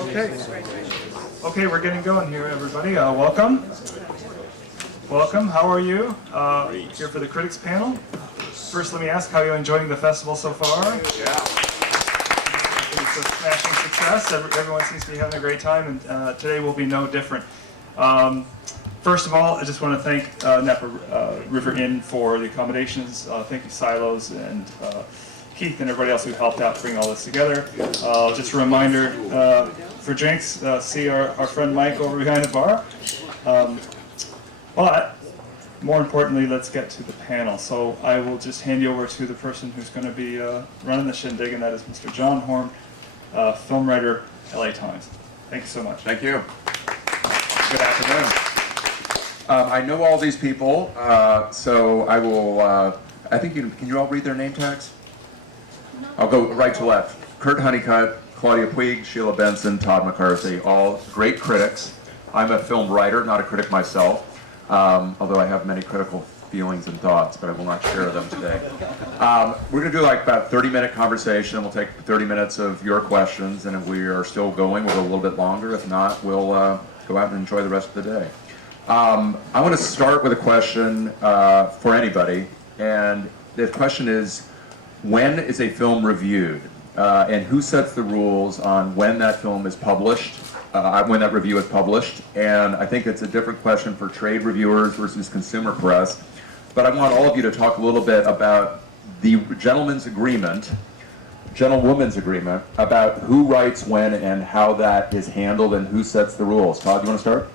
Okay. Okay, we're getting going here, everybody. Welcome. Welcome. How are you? Here for the critics panel. First, let me ask, how are you enjoying the festival so far? Yeah. It's a smashing success. Everyone seems to be having a great time, and today will be no different. First of all, I just want to thank Napa River Inn for the accommodations. Thank you, Silos, and Keith, and everybody else who helped out bring all this together. Just a reminder, for drinks, see our friend Mike over behind the bar. But more importantly, let's get to the panel. So I will just hand you over to the person who's going to be running the shindig, and that is Mr. John Horn, film writer, LA Times. Thank you so much. Thank you. Good afternoon. I know all these people, so I will, I think can you all read their name tags? I'll go right to left. Kurt Honeycutt, Claudia Puig, Sheila Benson, Todd McCarthy, all great critics. I'm a film writer, not a critic myself, although I have many critical feelings and thoughts, but I will not share them today. We're going to do like about a 30-minute conversation, and we'll take 30 minutes of your questions, and if we are still going, we'll go a little bit longer. If not, we'll go out and enjoy the rest of the day. I want to start with a question for anybody, and the question is, when is a film reviewed? And who sets the rules on when that film is published, when that review is published? And I think it's a different question for trade reviewers versus consumer press. But I want all of you to talk a little bit about the gentlewoman's agreement about who writes when and how that is handled and who sets the rules. Todd, you want to start?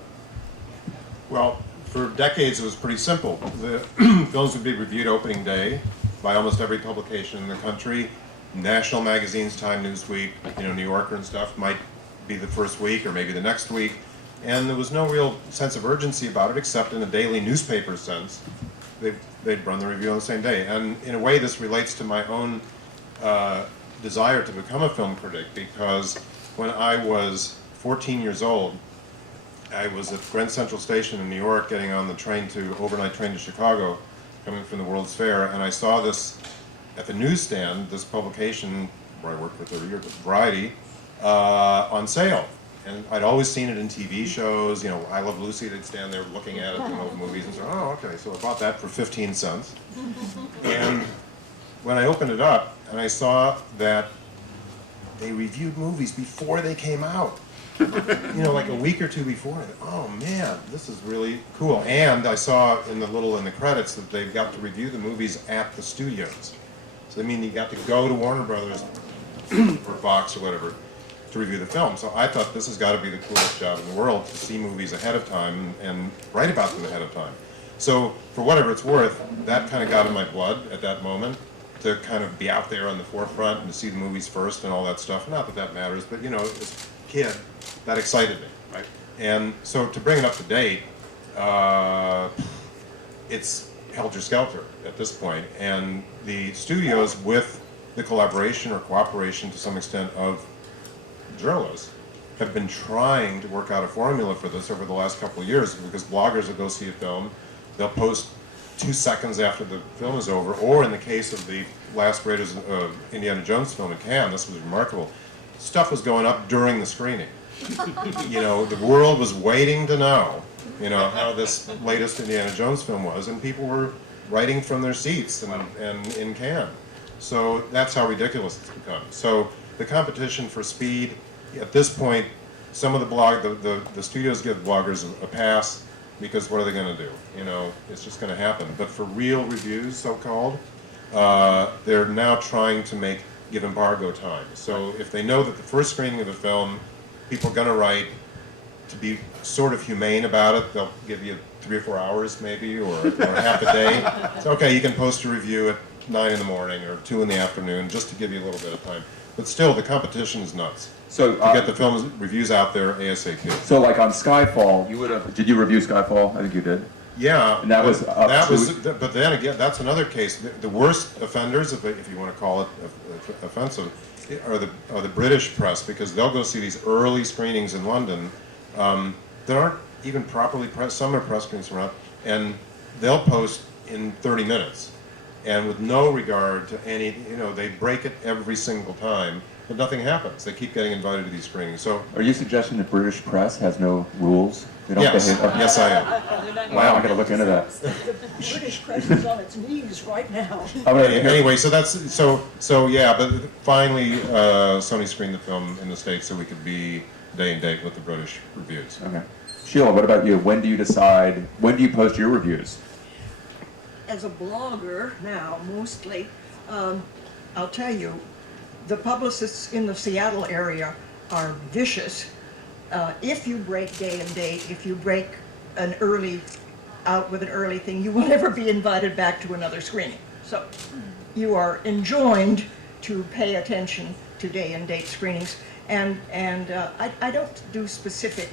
Well, for decades it was pretty simple. The films would be reviewed opening day by almost every publication in the country. National magazines, Time, Newsweek, New Yorker and stuff might be the first week or maybe the next week. And there was no real sense of urgency about it except in a daily newspaper sense. They'd run the review on the same day. And in a way this relates to my own desire to become a film critic, because when I was 14 years old, I was at Grand Central Station in New York getting on the overnight train to Chicago, coming from the World's Fair, and I saw this at the newsstand, this publication where I worked for 30 years, Variety, on sale. And I'd always seen it in TV shows, I Love Lucy, they'd stand there looking at it in old movies and say, oh, okay, so I bought that for 15 cents. And when I opened it up, and I saw that they reviewed movies before they came out, like a week or two before, oh man, this is really cool. And I saw in the credits that they've got to review the movies at the studios. So you got to go to Warner Brothers or Fox or whatever to review the film. So I thought this has got to be the coolest job in the world, to see movies ahead of time and write about them ahead of time. So for whatever it's worth, that kind of got in my blood at that moment, to kind of be out there on the forefront and to see the movies first and all that stuff. Not that that matters, but as a kid, that excited me, right? And so to bring it up to date, it's helter-skelter at this point, and the studios, with the collaboration or cooperation to some extent of journalists, have been trying to work out a formula for this over the last couple of years, because bloggers will go see a film, they'll post 2 seconds after the film is over, or in the case of the last Raiders of Indiana Jones film in Cannes, this was remarkable, stuff was going up during the screening. The world was waiting to know, how this latest Indiana Jones film was, and people were writing from their seats and in Cannes. So that's how ridiculous it's become. So the competition for speed, at this point, some of the studios give bloggers a pass, because what are they going to do? It's just going to happen. But for real reviews, so-called, they're now trying to give embargo time. So if they know that the first screening of the film, people are going to write to be sort of humane about it, they'll give you 3 or 4 hours maybe, or half a day. So, okay, you can post a review at 9 in the morning or 2 in the afternoon, just to give you a little bit of time. But still, the competition is nuts. So to get the film's reviews out there ASAP. So like on Skyfall, did you review Skyfall? I think you did. Yeah. And that was but then again, that's another case. The worst offenders, if you want to call it offensive, are the British press, because they'll go see these early screenings in London that aren't even properly pressed. Some are press screenings around, and they'll post in 30 minutes. and with no regard to any, they break it every single time, but nothing happens. They keep getting invited to these screenings. So, Are you suggesting the British press has no rules? They don't yes, behave? Okay. yes, I am. Wow, I gotta look into that. The British press is on its knees right now. Anyway, so that's so yeah. But finally, Sony screened the film in the States so we could be day and date with the British reviews. Okay. Sheila, what about you? When do you decide, when do you post your reviews? As a blogger now, mostly, I'll tell you, the publicists in the Seattle area are vicious. If you break day and date, if you break out with an early thing, you will never be invited back to another screening. So you are enjoined to pay attention to day and date screenings. And I don't do specific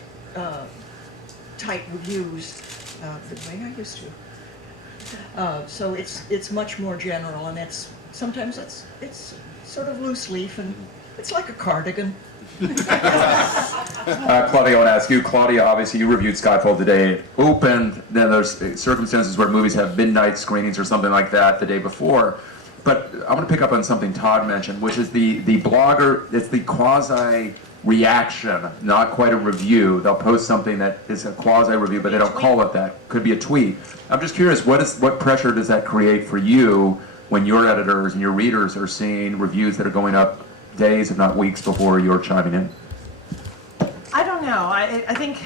tight reviews the way I used to. So it's much more general, and sometimes it's sort of loose leaf, and it's like a cardigan. Claudia, I want to ask you. Claudia, obviously you reviewed Skyfall today. It opened, then there's circumstances where movies have midnight screenings or something like that the day before. But I want to pick up on something Todd mentioned, which is the blogger, it's the quasi-reaction, not quite a review. They'll post something that is a quasi-review, but they don't call it that. Could be a tweet. I'm just curious, what pressure does that create for you when your editors and your readers are seeing reviews that are going up days, if not weeks, before you're chiming in? I don't know. I think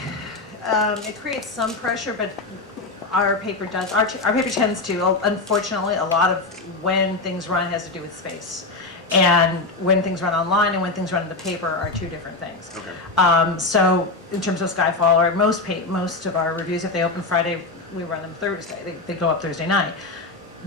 it creates some pressure, but our paper does. Our paper tends to. Unfortunately, a lot of when things run has to do with space, and when things run online and when things run in the paper are two different things. Okay. So in terms of Skyfall, or most of our reviews, if they open Friday, we run them Thursday. They go up Thursday night.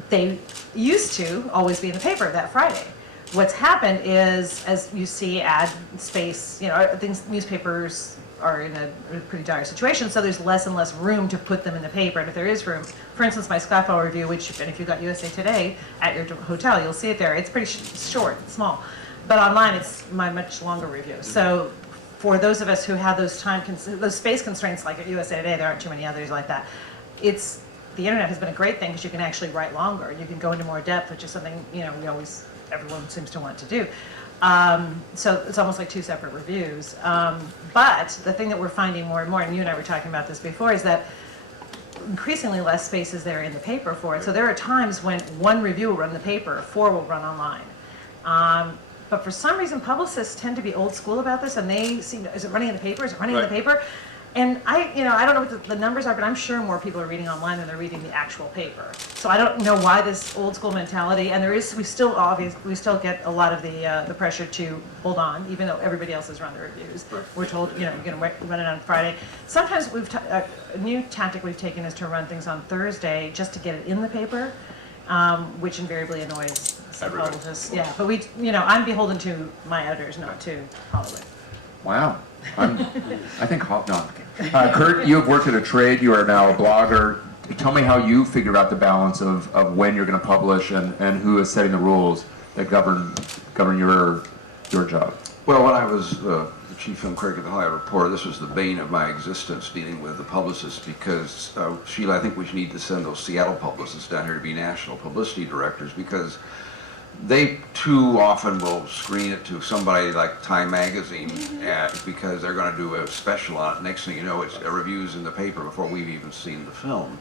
They used to always be in the paper that Friday. What's happened is, as you see, ad space, newspapers are in a pretty dire situation, so there's less and less room to put them in the paper. And if there is room, for instance, my Skyfall review, which, and if you got USA Today at your hotel, you'll see it there. It's pretty short, small. But online, it's my much longer review. So for those of us who have those those space constraints, like at USA Today, there aren't too many others like that. The internet has been a great thing because you can actually write longer. You can go into more depth, which is something, everyone seems to want to do. So it's almost like two separate reviews. But the thing that we're finding more and more, and you and I were talking about this before, is that increasingly less space is there in the paper for it. So there are times when one review will run in the paper, 4 will run online. But for some reason, publicists tend to be old school about this, and they seem to, is it running in the paper? Is it running in the paper? And I don't know what the numbers are, but I'm sure more people are reading online than they're reading the actual paper. So I don't know why this old school mentality, and we still get a lot of the pressure to hold on, even though everybody else has run the reviews. We're told, you're going to run it on Friday. Sometimes a new tactic we've taken is to run things on Thursday just to get it in the paper, which invariably annoys some publicists. Yeah, but I'm beholden to my editors, not to Hollywood. Wow. I think Kurt, you have worked at a trade. You are now a blogger. Tell me how you figure out the balance of when you're going to publish and who is setting the rules that govern your job. Well, when I was the chief film critic at the Hollywood Reporter, this was the bane of my existence, dealing with the publicists, because Sheila, I think we need to send those Seattle publicists down here to be national publicity directors, because they too often will screen it to somebody like Time Magazine because they're going to do a special on it. Next thing you know, it's reviews in the paper before we've even seen the film.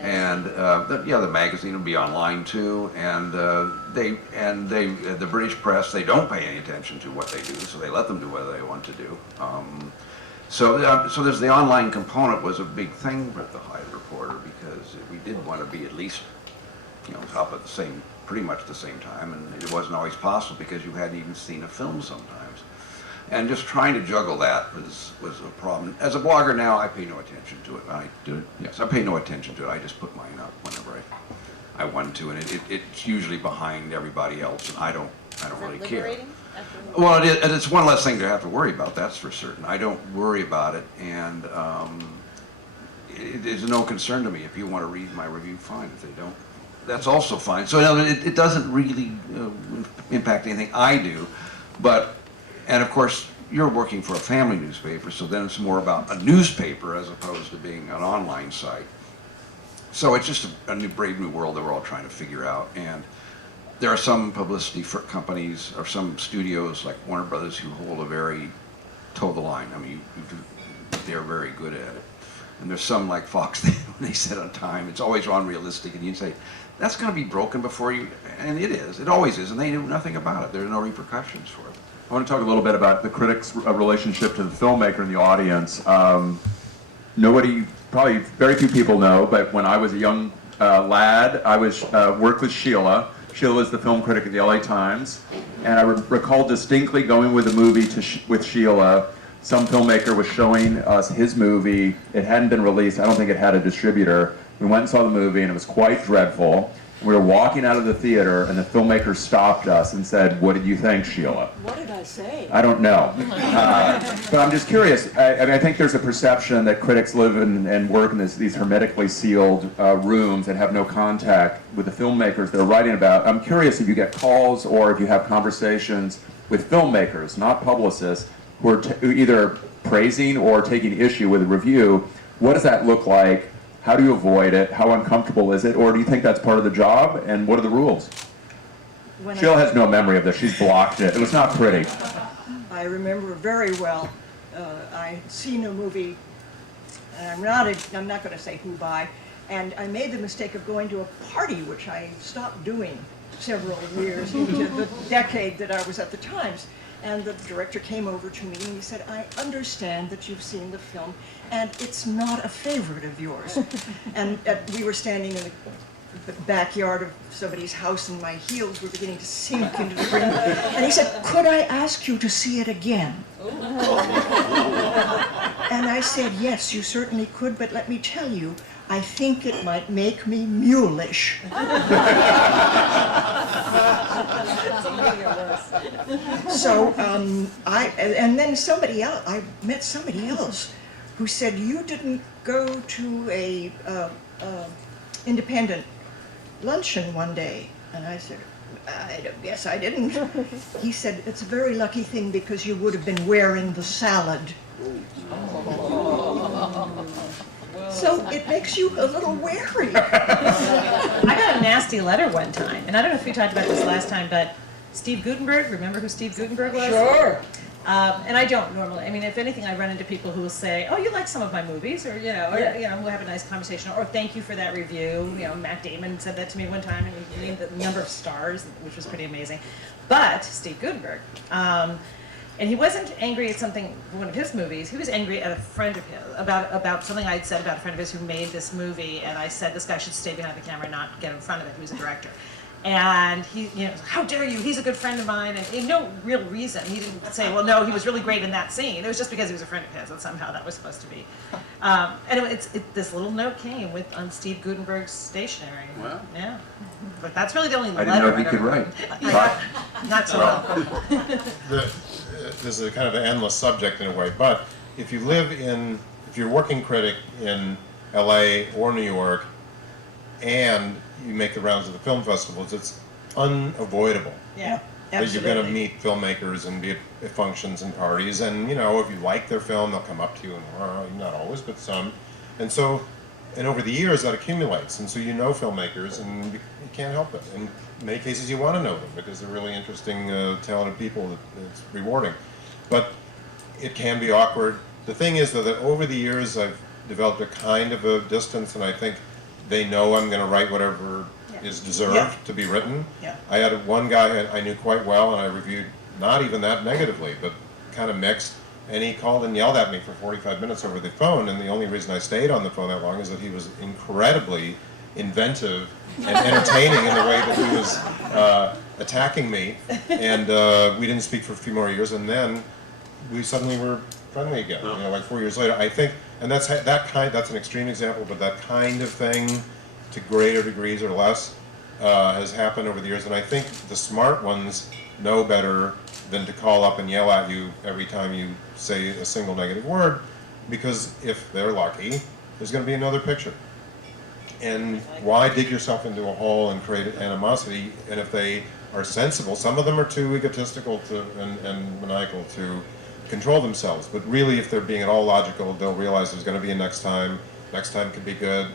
And the magazine will be online too. And the British press, they don't pay any attention to what they do, so they let them do what they want to do. So there's the online component was a big thing with the Hollywood Reporter, because we did want to be at least up at pretty much the same time, and it wasn't always possible because you hadn't even seen a film sometimes. And just trying to juggle that was a problem. As a blogger now, I pay no attention to it. I do it. Yes, I pay no attention to it. I just put mine up whenever I want to, and it's usually behind everybody else, and I don't really care. Well, it's one less thing to have to worry about. That's for certain. I don't worry about it, and it is no concern to me. If you want to read my review, fine. If they don't, that's also fine. So it doesn't really impact anything I do, and of course you're working for a family newspaper, so then it's more about a newspaper as opposed to being an online site. So it's just a new, brave new world that we're all trying to figure out. And there are some publicity for companies or some studios like Warner Brothers who hold a very toe the line. I mean, they're very good at it. And there's some like Fox, when they set on time, it's always unrealistic, and you say, that's going to be broken before you, and it is. It always is, and they do nothing about it. There are no repercussions for it. I want to talk a little bit about the critic's relationship to the filmmaker and the audience. Nobody, probably very few people know, but when I was a young lad, I was worked with Sheila. Sheila was the film critic at the LA Times, and I recall distinctly going with a movie with Sheila. Some filmmaker was showing us his movie. It hadn't been released. I don't think it had a distributor. We went and saw the movie, and it was quite dreadful. We were walking out of the theater, and the filmmaker stopped us and said, "What did you think, Sheila?" What did I say? I don't know. But I'm just curious. I mean, I think there's a perception that critics live and work in these hermetically sealed rooms and have no contact with the filmmakers they're writing about. I'm curious if you get calls or if you have conversations with filmmakers, not publicists, who are either praising or taking issue with a review. What does that look like? How do you avoid it? How uncomfortable is it? Or do you think that's part of the job? And what are the rules? Sheila has no memory of this. She's blocked it. It was not pretty. I remember very well. I had seen a movie, and I'm not going to say who by, and I made the mistake of going to a party, which I stopped doing several years into the decade that I was at the Times. And the director came over to me and he said, "I understand that you've seen the film, and it's not a favorite of yours." And we were standing in the backyard of somebody's house, and my heels were beginning to sink into the ring. And he said, "Could I ask you to see it again?" And I said, "Yes, you certainly could, but let me tell you, I think it might make me mulish." So and then I met somebody else who said, "You didn't go to a independent luncheon one day." And I said, "I guess I didn't." He said, "It's a very lucky thing because you would have been wearing the salad." So it makes you a little wary. I got a nasty letter one time, and I don't know if we talked about this last time, but Steve Gutenberg, remember who Steve Gutenberg was? Sure. And I don't normally. I mean, if anything, I run into people who will say, "Oh, you like some of my movies," or we'll have a nice conversation, or "Thank you for that review." You know, Matt Damon said that to me one time, and he named the number of stars, which was pretty amazing. But Steve Gutenberg, and he wasn't angry at one of his movies. He was angry at a friend of his about something I had said about a friend of his who made this movie, and I said this guy should stay behind the camera and not get in front of it. He was a director. And he, "How dare you? He's a good friend of mine." And no real reason. He didn't say, "Well, no, he was really great in that scene." It was just because he was a friend of his, and somehow that was supposed to be. Anyway, this little note came on Steve Gutenberg's stationery. Wow. Yeah. But that's really the only I letter. didn't know he I've could ever write. written. Not so well. This is a kind of an endless subject in a way, but if you're working critic in LA or New York, and you make the rounds of the film festivals, it's unavoidable Yeah. that you're going to Absolutely. meet filmmakers and be at functions and parties, and if you like their film, they'll come up to you, and not always, but some, and over the years that accumulates, and so filmmakers, and you can't help it. In many cases, you want to know them because they're really interesting, talented people. It's rewarding, but it can be awkward. The thing is, though, that over the years I've developed a kind of a distance, and I think they know I'm going to write whatever is deserved Yeah. to be written. Yeah. I had one guy I knew quite well, and I reviewed not even that negatively, but kind of mixed. And he called and yelled at me for 45 minutes over the phone, and the only reason I stayed on the phone that long is that he was incredibly inventive and entertaining in the way that he was attacking me. And we didn't speak for a few more years, and then we suddenly were friendly again. Like 4 years later, I think, and that's an extreme example, but that kind of thing, to greater degrees or less, has happened over the years. And I think the smart ones know better than to call up and yell at you every time you say a single negative word, because if they're lucky, there's going to be another picture. And why dig yourself into a hole and create animosity? And if they are sensible, some of them are too egotistical and maniacal to control themselves. But really, if they're being at all logical, they'll realize there's going to be a next time. Next time could be good.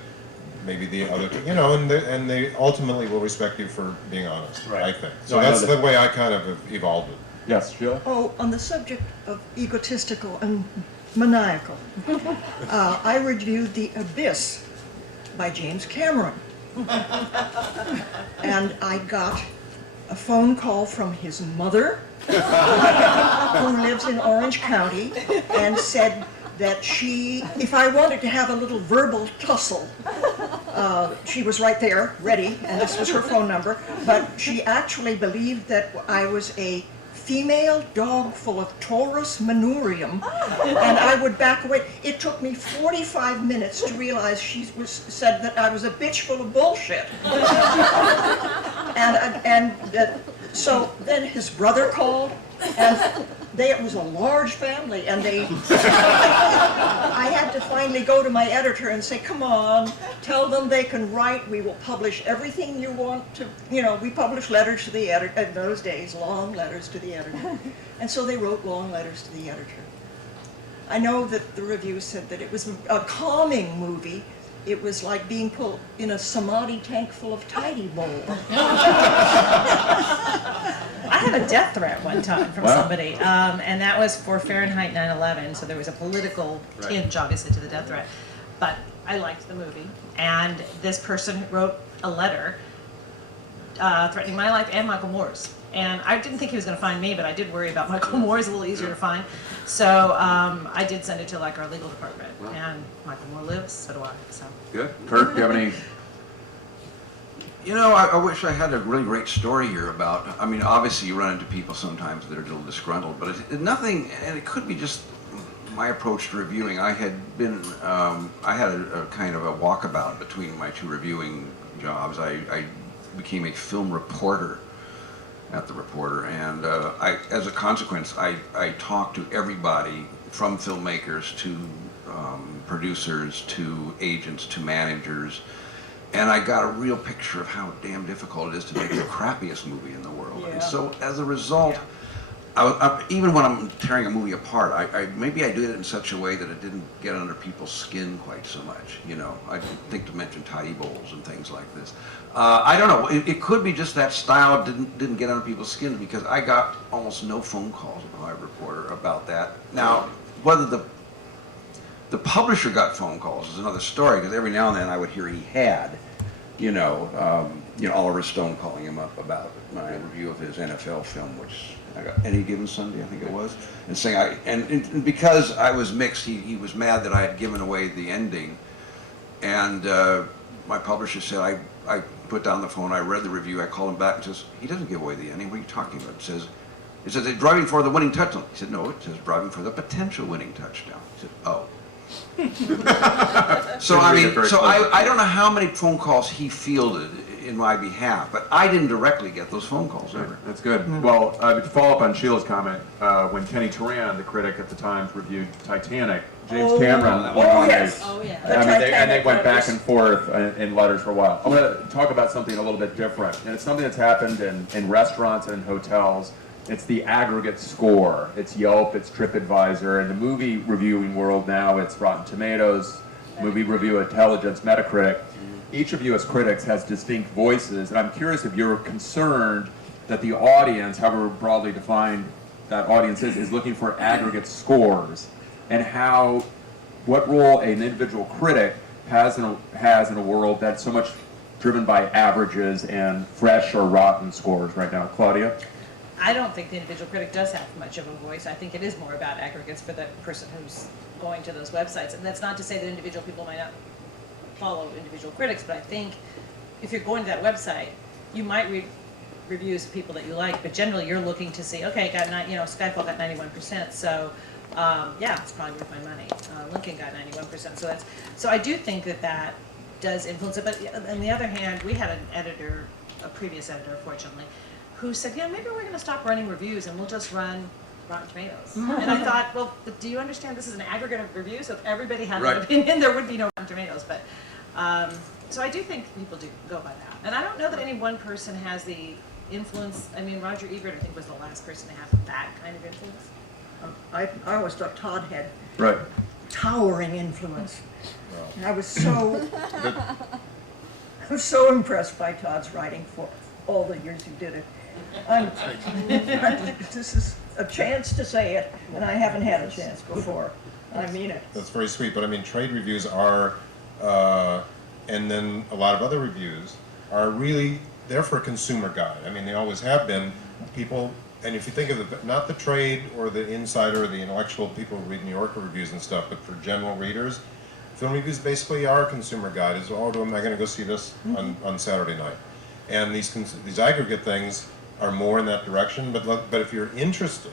maybe the other, and they ultimately will respect you for being honest, Right. I think. So No, I know that's that. the way I kind of have evolved it. Yes, Sheila? Oh, on the subject of egotistical and maniacal, I reviewed The Abyss by James Cameron. And I got a phone call from his mother, who lives in Orange County, and said that if I wanted to have a little verbal tussle, she was right there, ready, and this was her phone number, but she actually believed that I was a female dog full of Taurus manurium, and I would back away. It took me 45 minutes to realize said that I was a bitch full of bullshit. So then his brother called, and it was a large family, and I had to finally go to my editor and say, come on, tell them they can write, we will publish everything you want to, we published letters to the editor, in those days, long letters to the editor. And so they wrote long letters to the editor. I know that the review said that it was a calming movie. It was like being put in a samadhi tank full of tidy bowl. I had a death threat one time from Wow. somebody, and that was for Fahrenheit 9/11, so there was a political tinge, obviously, to the death threat. But I liked the movie, and this person wrote a letter threatening my life and Michael Moore's. And I didn't think he was going to find me, but I did worry about Michael Moore. He's a little easier to find. So I did send it to like our legal department, and Michael Moore lives, so do I. So. Good. Kurt, do you have any? I wish I had a really great story here about, obviously you run into people sometimes that are a little disgruntled, but nothing, and it could be just my approach to reviewing. I had a kind of a walkabout between my two reviewing jobs. I became a film reporter at the Reporter, and as a consequence, I talked to everybody from filmmakers to producers to agents to managers, and I got a real picture of how damn difficult it is to make the crappiest movie in the world. Yeah. And so as a result, even when I'm tearing a movie apart, maybe I did it in such a way that it didn't get under people's skin quite so much. I think to mention tidy bowls and things like this. I don't know. It could be just that style didn't get under people's skin, because I got almost no phone calls from my Reporter about that. Now, whether the publisher got phone calls is another story, because every now and then I would hear he had, Oliver Stone calling him up about my review of his NFL film, which I got Any Given Sunday, I think it was, and saying and because I was mixed, he was mad that I had given away the ending, and my publisher said, I put down the phone, I read the review, I called him back and says, he doesn't give away the ending, what are you talking about? It says driving for the winning touchdown. He said, no, it says driving for the potential winning touchdown. He said, oh. So I don't know how many phone calls he fielded in my behalf, but I didn't directly get those phone calls ever. That's good. Well, to follow up on Sheila's comment, when Kenny Turan, the critic at the Times, reviewed Titanic, James Cameron went on yes. Oh, yeah. and they went back and forth in letters for a while. I'm going to talk about something a little bit different, and it's something that's happened in restaurants and in hotels. It's the aggregate score. It's Yelp, it's TripAdvisor. In the movie reviewing world now, it's Rotten Tomatoes, Movie Review Intelligence, Metacritic. Each of you as critics has distinct voices, and I'm curious if you're concerned that the audience, however broadly defined that audience is looking for aggregate scores, and what role an individual critic has in a world that's so much driven by averages and fresh or rotten scores right now. Claudia? I don't think the individual critic does have much of a voice. I think it is more about aggregates for the person who's going to those websites. And that's not to say that individual people might not follow individual critics, but I think if you're going to that website, you might read reviews of people that you like, but generally you're looking to see, okay, Skyfall got 91%, so yeah, it's probably worth my money. Lincoln got 91%, so I do think that does influence it. But on the other hand, we had an editor, a previous editor, fortunately, who said, maybe we're going to stop running reviews and we'll just run Rotten Tomatoes. And I thought, well, do you understand this is an aggregate of reviews? So if everybody had an opinion, there would be no Rotten Tomatoes. But so I do think people do go by that. And I don't know that any one person has the influence. I mean, Roger Ebert, I think, was the last person to have that kind of influence. I always thought Todd had Right. towering influence. And I was so I'm so impressed by Todd's writing for all the years you did it. I'm, this is a chance to say it, and I haven't had a chance before. I mean it. That's very sweet, but I mean, trade reviews are, and then a lot of other reviews are really there for a consumer guide. I mean, they always have been. People, and if you think of the, not the trade or the insider or the intellectual people who read New Yorker reviews and stuff, but for general readers, film reviews basically are a consumer guide. Is, oh, am I going to go see this on Saturday night? And these aggregate things are more in that direction. But if you're interested,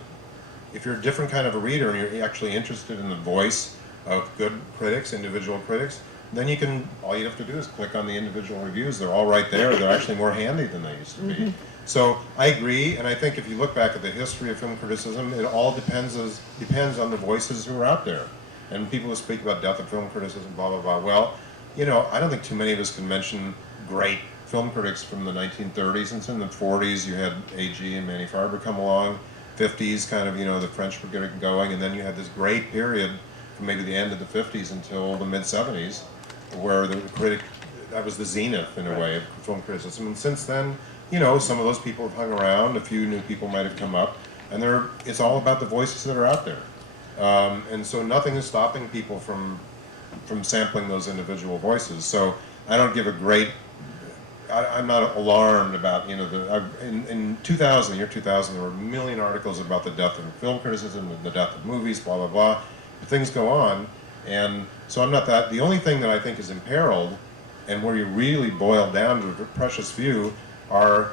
if you're a different kind of a reader and you're actually interested in the voice of good critics, individual critics, then you can, all you have to do is click on the individual reviews. They're all right there. They're actually more handy than they used to be. So I agree, and I think if you look back at the history of film criticism, it all depends on the voices who are out there. And people who speak about death of film criticism, blah, blah, blah. Well, you know, I don't think too many of us can mention great film critics from the 1930s. And in the 40s, you had A.G. and Manny Farber come along. 50s, kind of, you know, the French were getting going. And then you had this great period from maybe the end of the 50s until the mid-70s, where the critic, that was the zenith, in a way, of film criticism. And since then, you know, some of those people have hung around, a few new people might have come up, and it's all about the voices that are out there. And so nothing is stopping people from sampling those individual voices. So I don't give a great, I'm not alarmed about, you know, in 2000, the year 2000, there were a million articles about the death of film criticism, the death of movies, blah, blah, blah. Things go on, and so I'm not that, the only thing that I think is imperiled, and where you really boil down to a precious few, are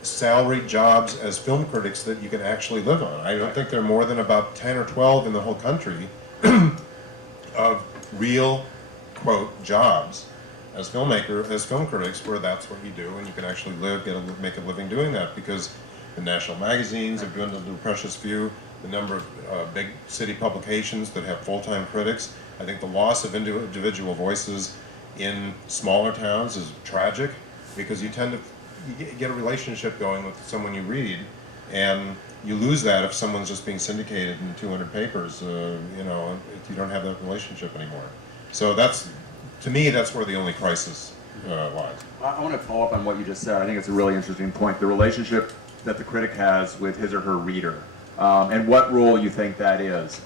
salaried jobs as film critics that you can actually live on. I don't think there are more than about 10 or 12 in the whole country of real, quote, jobs as film critics, where that's what you do, and you can actually live, make a living doing that, because the national magazines have dwindled to a precious few. The number of big city publications that have full-time critics. I think the loss of individual voices in smaller towns is tragic, because you tend to get a relationship going with someone you read, and you lose that if someone's just being syndicated in 200 papers. You know, if you don't have that relationship anymore. So that's, to me, that's where the only crisis lies. I want to follow up on what you just said. I think it's a really interesting point. The relationship that the critic has with his or her reader. And what role you think that is.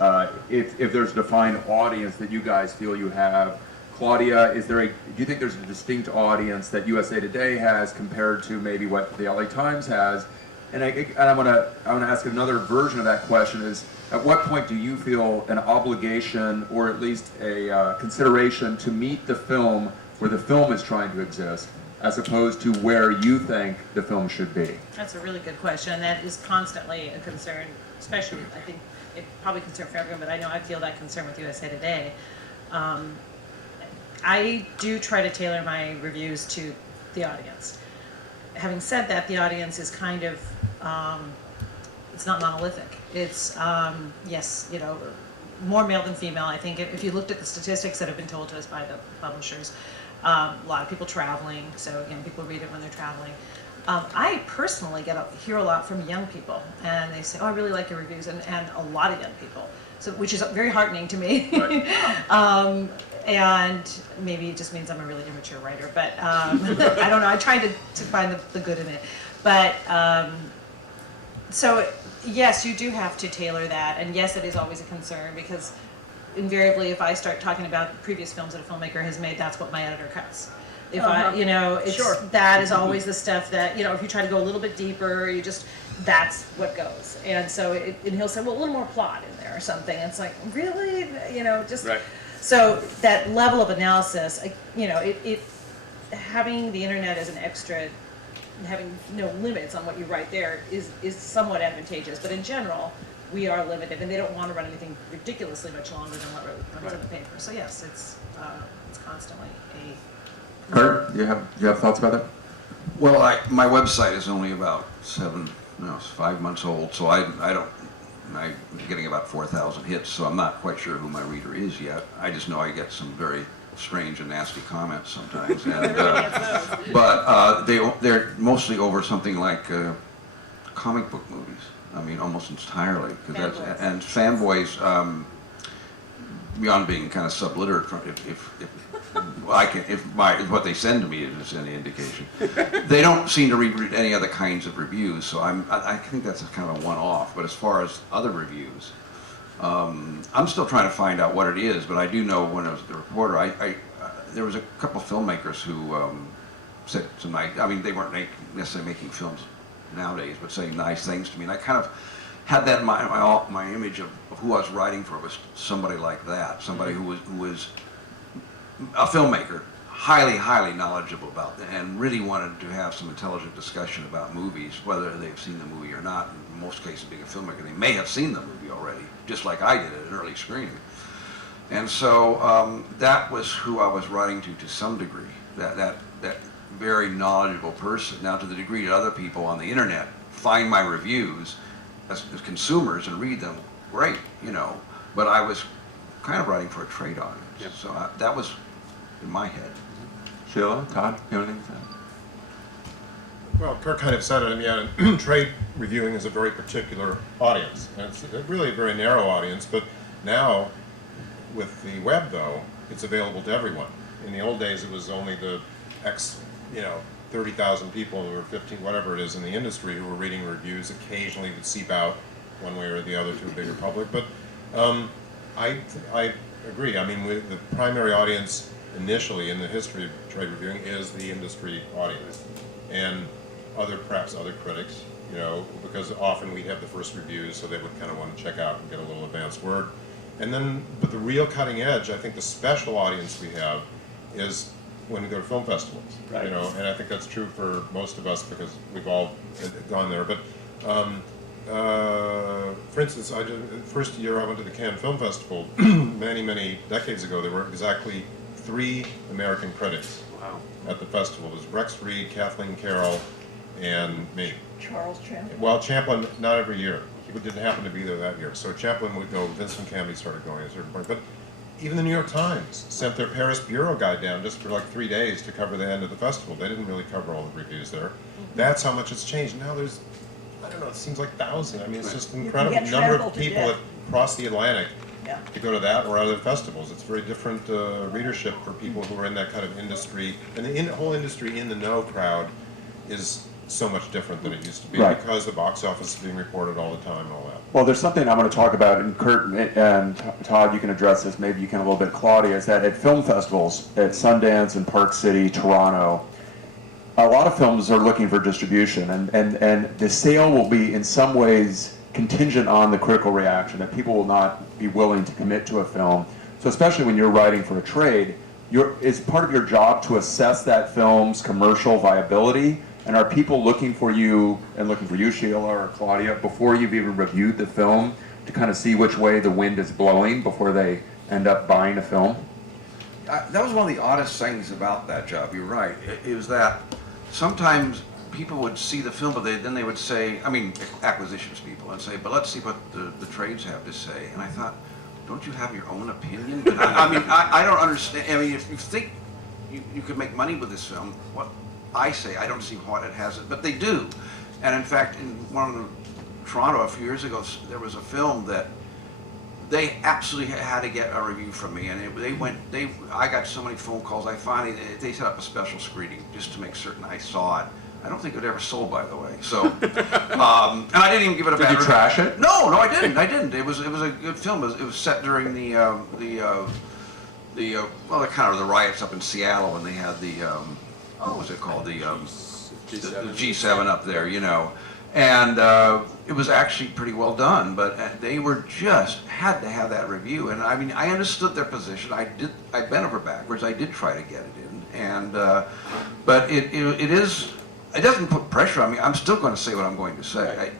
If there's a defined audience that you guys feel you have, Claudia, do you think there's a distinct audience that USA Today has compared to maybe what the LA Times has? And I want to ask another version of that question is, at what point do you feel an obligation or at least a consideration to meet the film where the film is trying to exist, as opposed to where you think the film should be? That's a really good question. That is constantly a concern, especially, I think, it's probably a concern for everyone, but I know I feel that concern with USA Today. I do try to tailor my reviews to the audience. Having said that, the audience is kind of, it's not monolithic. It's, yes, you know, more male than female. I think if you looked at the statistics that have been told to us by the publishers, a lot of people traveling, so again, people read it when they're traveling. I personally hear a lot from young people, and they say, "Oh, I really like your reviews," and a lot of young people, so which is very heartening to me. Right. And maybe it just means I'm a really immature writer, but I don't know. I try to find the good in it, but so yes, you do have to tailor that, and yes, it is always a concern, because invariably, if I start talking about previous films that a filmmaker has made, that's what my editor cuts. If I, you know, it's, sure. That is always the stuff that, you know, if you try to go a little bit deeper, that's what goes. And so, and he'll say, well, a little more plot in there or something. And it's like, really? You know, just, right. So that level of analysis, you know, having the internet as an extra, having no limits on what you write there is somewhat advantageous. But in general, we are limited, and they don't want to run anything ridiculously much longer than what runs in the paper. So yes, it's constantly a... Kurt, you have thoughts about that? Well, my website is only about 5 months old, so I'm getting about 4,000 hits, so I'm not quite sure who my reader is yet. I just know I get some very strange and nasty comments sometimes, and, but they're mostly over something like comic book movies. I mean, almost entirely, and fanboys. Beyond being kind of subliterate, if well, if what they send to me is any indication. They don't seem to read any other kinds of reviews, so I think that's a kind of a one-off. But as far as other reviews, I'm still trying to find out what it is. But I do know when I was the reporter, there was a couple of filmmakers who said some nice. I mean, they weren't necessarily making films nowadays, but saying nice things to me, and I kind of had that in my image of who I was writing for was somebody like that, somebody who was a filmmaker, highly knowledgeable about it, and really wanted to have some intelligent discussion about movies, whether they've seen the movie or not. In most cases, being a filmmaker, they may have seen the movie already, just like I did at an early screening. And so that was who I was writing to some degree, that very knowledgeable person. Now, to the degree that other people on the internet find my reviews as consumers and read them, great, you know, but I was kind of writing for a trade audience. Yep. So that was in my head. Sheila, Todd, you have anything to say? Well, Kirk kind of said it. I mean, trade reviewing is a very particular audience. And it's really a very narrow audience, but now, with the web, though, it's available to everyone. In the old days, it was only the 30,000 people or 15, whatever it is in the industry who were reading reviews. Occasionally would seep out one way or the other to a bigger public. But I agree. I mean, the primary audience initially in the history of trade reviewing is the industry audience, and perhaps other critics, you know, because often we have the first reviews, so they would kind of want to check out and get a little advanced word. And then, but the real cutting edge, I think the special audience we have is when we go to film festivals, right. You know, and I think that's true for most of us because we've all gone there. But for instance, first year I went to the Cannes Film Festival many decades ago. There were exactly 3 American critics at the festival. It was Rex Reed, Kathleen Carroll, and me. Charles Champlin. Well, Champlin, not every year. He didn't happen to be there that year. So Champlin would go, Vincent Canby started going at a certain point. But even the New York Times sent their Paris bureau guy down just for like 3 days to cover the end of the festival. They didn't really cover all the reviews there. That's how much it's changed. Now there's, I don't know, it seems like thousands. I mean, it's just incredible number of people that cross the Atlantic to go to that or other festivals. It's very different readership for people who are in that kind of industry. And the whole industry in the know crowd is so much different than it used to be because the box office is being reported all the time and all that. Well, there's something I'm going to talk about, and Kurt and Todd, you can address this, maybe you can a little bit, Claudia, is that at film festivals, at Sundance and Park City, Toronto, a lot of films are looking for distribution, and the sale will be in some ways contingent on the critical reaction, that people will not be willing to commit to a film. So especially when you're writing for a trade, is part of your job to assess that film's commercial viability. And are people looking for you, and looking for you, Sheila or Claudia, before you've even reviewed the film to kind of see which way the wind is blowing before they end up buying a film? That was one of the oddest things about that job, you're right, is that sometimes people would see the film, but then they would say, I mean, acquisitions people, and say, but let's see what the trades have to say. And I thought, don't you have your own opinion? But I don't understand. I mean, if you think you could make money with this film, what I say, I don't see what it has, but they do. And in fact, in one of Toronto a few years ago, there was a film that they absolutely had to get a review from me, and I got so many phone calls. They set up a special screening just to make certain I saw it. I don't think it was ever sold, by the way. So, and I didn't even give it a bad review. Did you trash it? No, I didn't. It was a good film. It was set during the kind of the riots up in Seattle, and they had the what was it called, the G7 up there, you know, and it was actually pretty well done. But they were just had to have that review, and I mean, I understood their position. I bent over backwards. I did try to get it in, and but it doesn't put pressure on me. I'm still going to say what I'm going to say.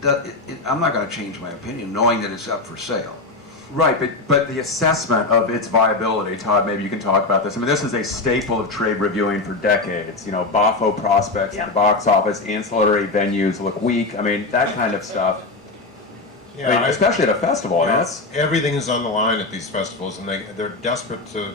I'm not going to change my opinion, knowing that it's up for sale. Right, but the assessment of its viability, Todd, maybe you can talk about this. I mean, this is a staple of trade reviewing for decades. You know, Boffo prospects at the box office, ancillary venues look weak. I mean, that kind of stuff. Yeah, I mean, especially at a festival. Yeah, I mean, everything is on the line at these festivals, and they're desperate to.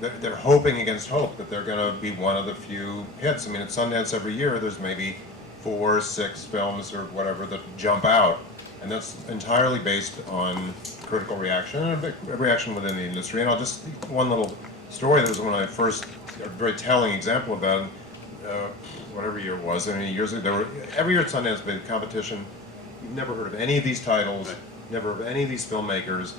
They're hoping against hope that they're going to be one of the few hits. I mean, at Sundance every year, there's maybe 4 or 6 films or whatever that jump out, and that's entirely based on critical reaction and a reaction within the industry. And I'll just one little story that was one of my first, a very telling example of that. Whatever year it was, I mean, years ago, every year at Sundance, there was a competition. You've never heard of any of these titles, never heard of any of these filmmakers.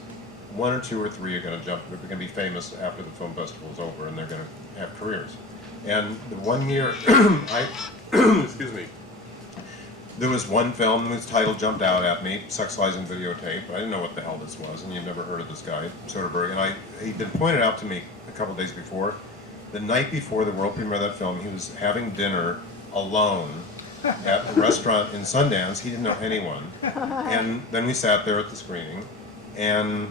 One or two or three are going to jump, they're going to be famous after the film festival is over, and they're going to have careers. And the one year, excuse me, there was one film whose title jumped out at me, Sex, Lies, and Videotape. I didn't know what the hell this was, and you'd never heard of this guy, Soderbergh. And he'd been pointed out to me a couple of days before. The night before the world premiere of that film, he was having dinner alone at a restaurant in Sundance. He didn't know anyone. And then we sat there at the screening, and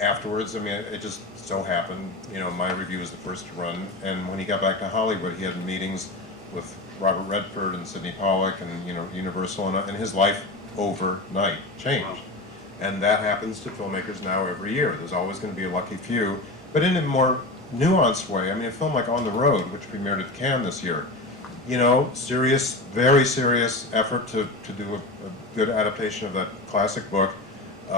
afterwards, I mean, it just so happened, you know, my review was the first to run. And when he got back to Hollywood, he had meetings with Robert Redford and Sidney Pollack and, you know, Universal, and his life overnight changed. And that happens to filmmakers now every year. There's always going to be a lucky few, but in a more nuanced way. I mean, a film like On the Road, which premiered at Cannes this year, you know, serious, very serious effort to do a good adaptation of that classic book, you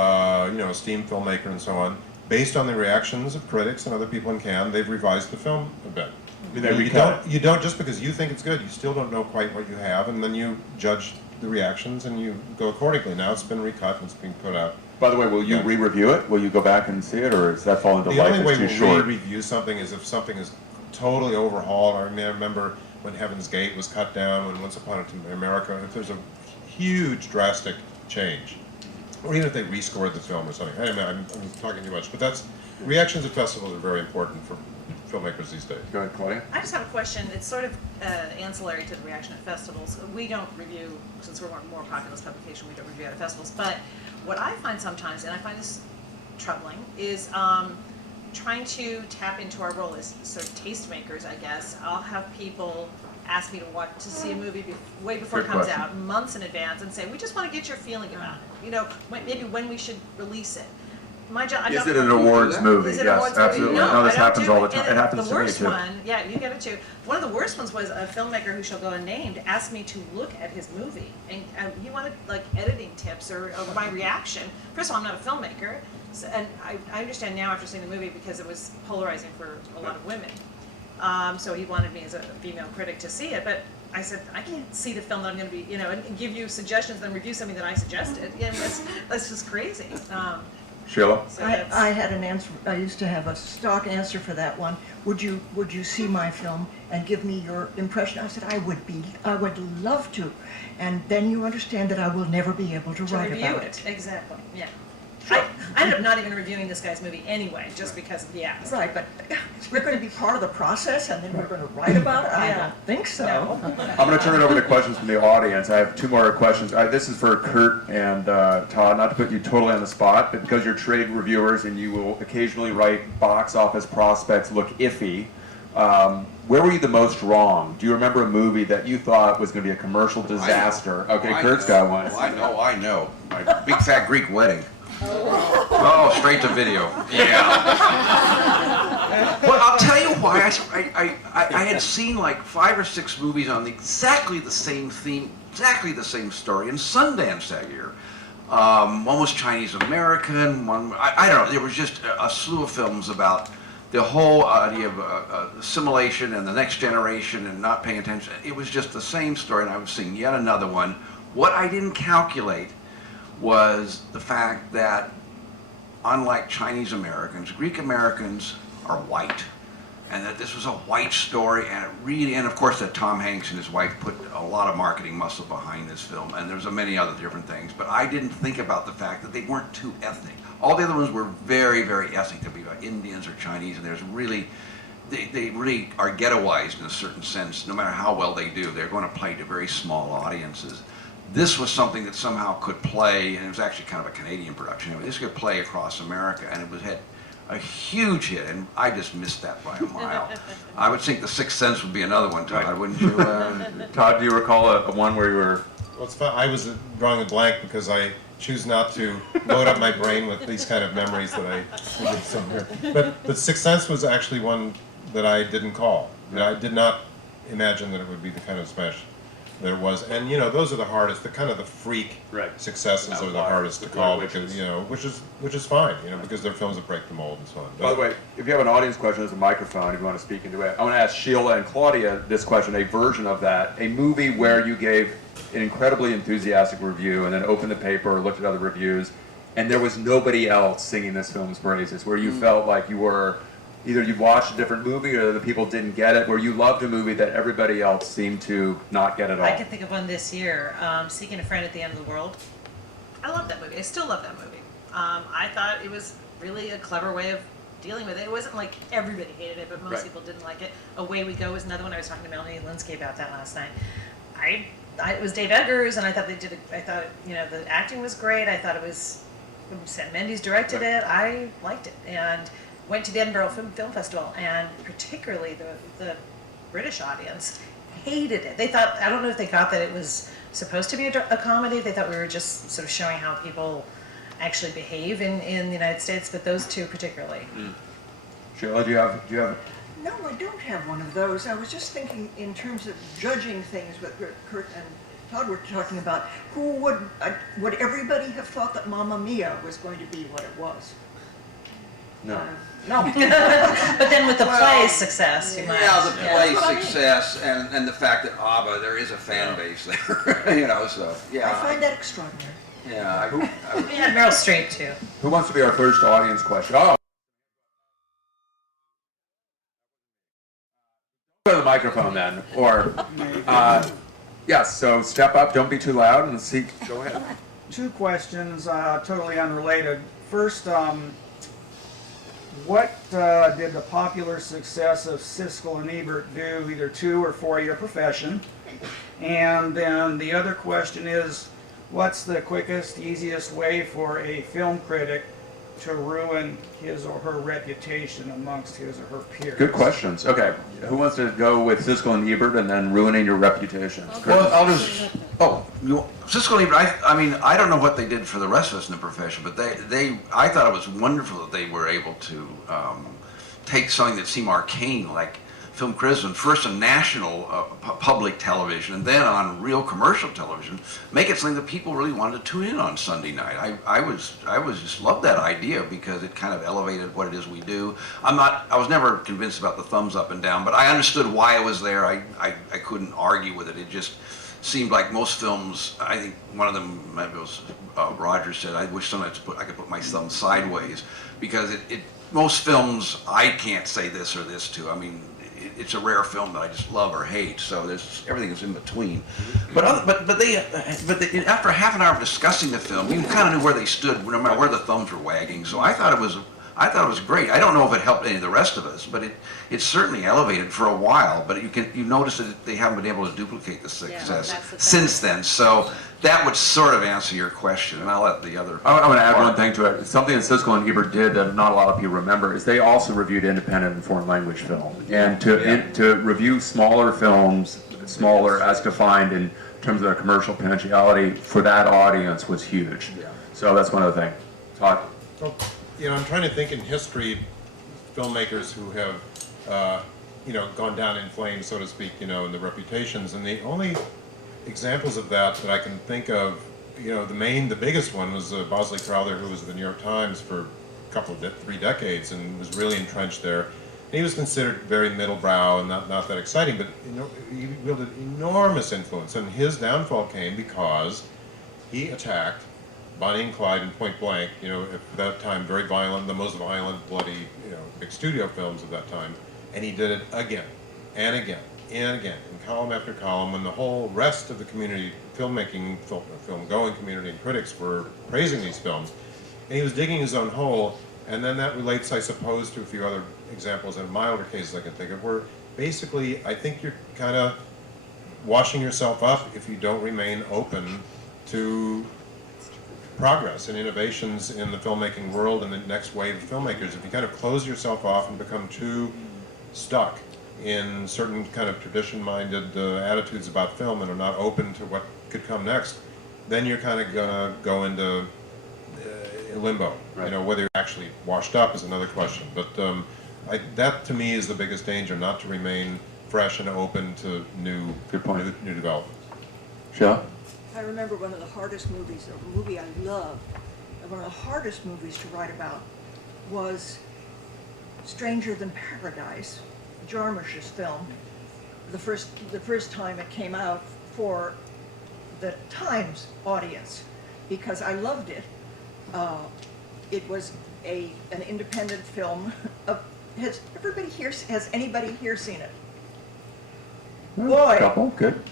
know, esteemed filmmaker and so on. Based on the reactions of critics and other people in Cannes, they've revised the film a bit. You don't, just because you think it's good, you still don't know quite what you have, and then you judge the reactions and you go accordingly. Now it's been recut and it's being put out. By the way, will you re-review it? Will you go back and see it, or does that fall into The life only way as too we'll short? re-review something is if something is totally overhauled. I mean, I remember when Heaven's Gate was cut down, when Once Upon a Time in America, if there's a huge, drastic change, or even if they rescored the film or something. Anyway, I'm talking too much, but that's, reactions at festivals are very important for filmmakers these days. Go ahead, Claudia. I just have a question. It's sort of ancillary to the reaction at festivals. We don't review, since we're a more populist publication, we don't review at festivals. But what I find sometimes, and I find this troubling, is trying to tap into our role as sort of tastemakers, I guess. I'll have people ask me to see a movie way before it Good comes question. out, months in advance, and say, we just want to get your feeling about it. You know, maybe when we should release it. My job. Is it an awards movie? Is it Yes, awards movie? absolutely. No, No, this I don't happens do all it. the time. And It happens the to me worst too. one, yeah, you get it too. One of the worst ones was a filmmaker who shall go unnamed asked me to look at his movie, and he wanted like editing tips or my reaction. First of all, I'm not a filmmaker, so, and I understand now after seeing the movie because it was polarizing for a lot of women. So he wanted me as a female critic to see it, but I said, I can't see the film that I'm going to be, you know, and give you suggestions, then review something that I suggested. And that's just crazy. Sheila? So I had an answer, I used to have a stock answer for that one. Would you see my film and give me your impression? I said, I would love to. And then you understand that I will never be able to write review about it. Exactly, yeah. I ended up not even reviewing this guy's movie anyway, just because of the ask. Right, but we're going to be part of the process and then we're going to write about it? I Yeah. don't think so. No. I'm going to turn it over to questions from the audience. I have two more questions. This is for Kurt and Todd, not to put you totally on the spot, but because you're trade reviewers and you will occasionally write box office prospects look iffy, where were you the most wrong? Do you remember a movie that you thought was going to be a commercial disaster? Okay, Kurt's got one. Oh, I know. My Big Fat Greek Wedding. Oh, straight to video. Yeah. Well, I'll tell you why. I had seen like 5 or 6 movies on exactly the same theme, exactly the same story in Sundance that year. One was Chinese American, one, I don't know, there was just a slew of films about the whole idea of assimilation and the next generation and not paying attention. It was just the same story, and I was seeing yet another one. What I didn't calculate was the fact that, unlike Chinese Americans, Greek Americans are white, and that this was a white story, and it really, and of course that Tom Hanks and his wife put a lot of marketing muscle behind this film, and there's many other different things, but I didn't think about the fact that they weren't too ethnic. All the other ones were very, very ethnic. They'd be about Indians or Chinese, and there's really, they really are ghettoized in a certain sense. No matter how well they do, they're going to play to very small audiences. This was something that somehow could play, and it was actually kind of a Canadian production. This could play across America, and it had a huge hit, and I just missed that by a mile. I would think The Sixth Sense would be another one, Todd, wouldn't you? Todd, do you recall a one where you were... Well, it's fun. I was drawing a blank because I choose not to load up my brain with these kind of memories that I did somewhere. But The Sixth Sense was actually one that I didn't call. I did not imagine that it would be the kind of smash there was. And you know, those are the hardest, the kind of the freak Right. successes are the Outliers, hardest to the call Blair because Witches. you know, which is fine, you know, because they're films that break the mold and so on. By the way, if you have an audience question, there's a microphone if you want to speak into it. I want to ask Sheila and Claudia this question, a version of that. A movie where you gave an incredibly enthusiastic review and then opened the paper or looked at other reviews, and there was nobody else singing this film's praises, where you felt like you were, either you watched a different movie or the people didn't get it, where you loved a movie that everybody else seemed to not get at all. I can think of one this year, Seeking a Friend at the End of the World. I love that movie. I still love that movie. I thought it was really a clever way of dealing with it. It wasn't like everybody hated it, but most Right. people didn't like it. Away We Go was another one. I was talking to Melanie Linsky about that last night. It was Dave Eggers, and I thought I thought, you know, the acting was great. I thought it was, Sam Mendes directed it. I liked it, and went to the Edinburgh Film Festival, and particularly the British audience hated it. They thought, I don't know if they thought that it was supposed to be a comedy. They thought we were just sort of showing how people actually behave in the United States, but those two particularly. Sheila, do you have No, I don't have one of those. I was just thinking in terms of judging things what Kurt and Todd were talking about. Who would everybody have thought that Mamma Mia was going to be what it was? no? No. But then with the Well, play success, you might. Yeah, the play That's what I mean. success and the fact that ABBA, there is a fan base there, you know, so, I yeah. find that extraordinary. Yeah, We had Meryl Streep too. Who wants to be our first audience question? Oh. Go to the microphone then, or, yes, so step up, don't be too loud, and see, go ahead. Two questions, totally unrelated. First, what did the popular success of Siskel and Ebert do either to or for your profession? And then the other question is, what's the quickest, easiest way for a film critic to ruin his or her reputation amongst his or her peers? Good questions. Okay, who wants to go with Siskel and Ebert and then ruining your reputation? Well, I'll just, Siskel and Ebert, I mean, I don't know what they did for the rest of us in the profession, but I thought it was wonderful that they were able to take something that seemed arcane, like film criticism, first on national public television, and then on real commercial television, make it something that people really wanted to tune in on Sunday night. I was just loved that idea because it kind of elevated what it is we do. I was never convinced about the thumbs up and down, but I understood why it was there. I couldn't argue with it. It just seemed like most films, I think one of them, maybe it was Roger said, I wish sometimes I could put my thumb sideways, because most films I can't say this or this to. I mean, it's a rare film that I just love or hate, so everything is in between. But after half an hour of discussing the film, you kind of knew where they stood, no matter where the thumbs were wagging. So I thought it was great. I don't know if it helped any of the rest of us, but it certainly elevated for a while. But you notice that they haven't been able to duplicate the success since then. So that would sort of answer your question, and I'll let the other. I want to add one thing to it. Something that Siskel and Ebert did that not a lot of people remember is they also reviewed independent and foreign language film. And to review smaller films, smaller as defined in terms of their commercial potentiality, for that audience was huge. So that's one other thing. Todd? Well, you know, I'm trying to think in history, filmmakers who have, gone down in flames, so to speak, you know, in the reputations, and the only examples of that I can think of, you know, the biggest one was Bosley Crowther, who was at the New York Times for a 3 decades and was really entrenched there. And he was considered very middlebrow and not that exciting, but you know, he wielded enormous influence, and his downfall came because he attacked Bonnie and Clyde and Point Blank, you know, at that time very violent, the most violent, bloody, you know, big studio films of that time, and he did it again and again and again, in column after column, when the whole rest of the community, filmmaking, film-going community and critics were praising these films. And he was digging his own hole, and then that relates, I suppose, to a few other examples and milder cases I can think of, where basically I think you're kind of washing yourself up if you don't remain open to progress and innovations in the filmmaking world and the next wave of filmmakers. If you kind of close yourself off and become too stuck in certain kind of tradition-minded attitudes about film and are not open to what could come next, then you're kind of gonna go into limbo. Right. You know, whether you're actually washed up is another question. But that to me is the biggest danger, not to remain fresh and open to new development. Sheila? I remember one of the hardest movies, a movie I love, and one of the hardest movies to write about was Stranger Than Paradise, Jarmusch's film. The first time it came out for the Times audience, because I loved it. It was an independent film. Has anybody here seen it? Boy, Couple, good.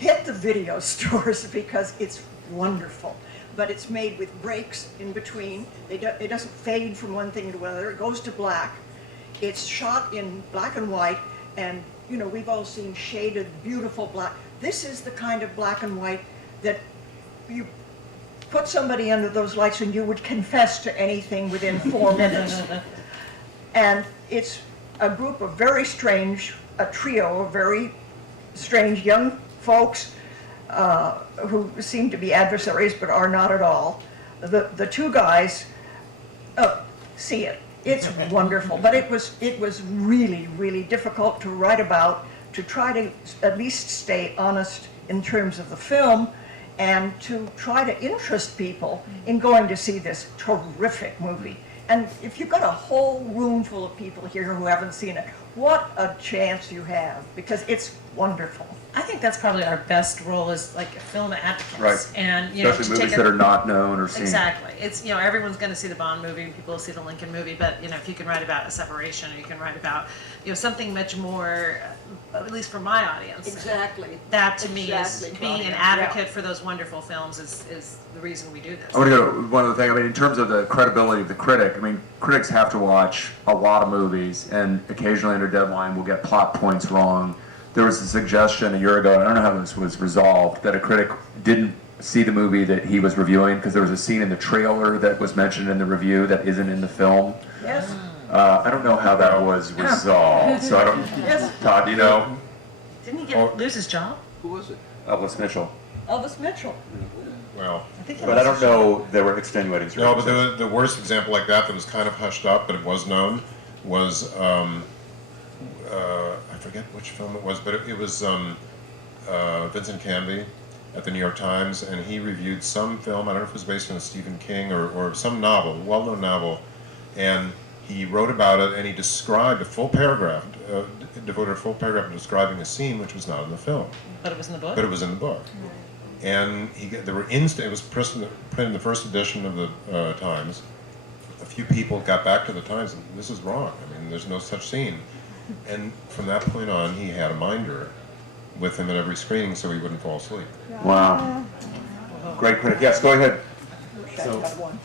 hit the video stores because it's wonderful. But it's made with breaks in between. It doesn't fade from one thing to another. It goes to black. It's shot in black and white, and you know, we've all seen shaded, beautiful black. This is the kind of black and white that you put somebody under those lights and you would confess to anything within 4 minutes. And it's a group of a trio of very strange young folks who seem to be adversaries but are not at all. The two guys, see it. It's wonderful, but it was really, really difficult to write about, to try to at least stay honest in terms of the film, and to try to interest people in going to see this terrific movie. And if you've got a whole room full of people here who haven't seen it, what a chance you have, because it's wonderful. I think that's probably our best role as like film advocates. Right. And, you know, Especially to movies take that are not known or seen. Exactly. It's, you know, everyone's going to see the Bond movie, people will see the Lincoln movie, but, you know, if you can write about a separation, or you can write about, you know, something much more, at least for my audience. Exactly. That to me is Exactly, being an Claudia. advocate for those wonderful films is the reason we do this. I want to go to one other thing. I mean, in terms of the credibility of the critic, I mean, critics have to watch a lot of movies, and occasionally under deadline will get plot points wrong. There was a suggestion a year ago, and I don't know how this was resolved, that a critic didn't see the movie that he was reviewing because there was a scene in the trailer that was mentioned in the review that isn't in the film. Yes. I don't know how that was resolved, so I don't. Yes. Todd, do you know? Didn't he lose his job? Who was it? Elvis Mitchell. Elvis Mitchell. Well, I think he But I lost don't his know, there were extenuating no, but circumstances. the worst example like that was kind of hushed up, but it was known, was, I forget which film it was, but it was Vincent Canby at the New York Times, and he reviewed some film, I don't know if it was based on a Stephen King or some novel, well-known novel, and he wrote about it, and he described a full paragraph, devoted a full paragraph to describing a scene which was not in the film, But it was in the book? but it was in the book. And there were it was printed in the first edition of the Times. A few people got back to the Times and this is wrong. I mean, there's no such scene. And from that point on, he had a minder with him at every screening so he wouldn't fall asleep. Wow. Great critic. Yes, go ahead. So, one.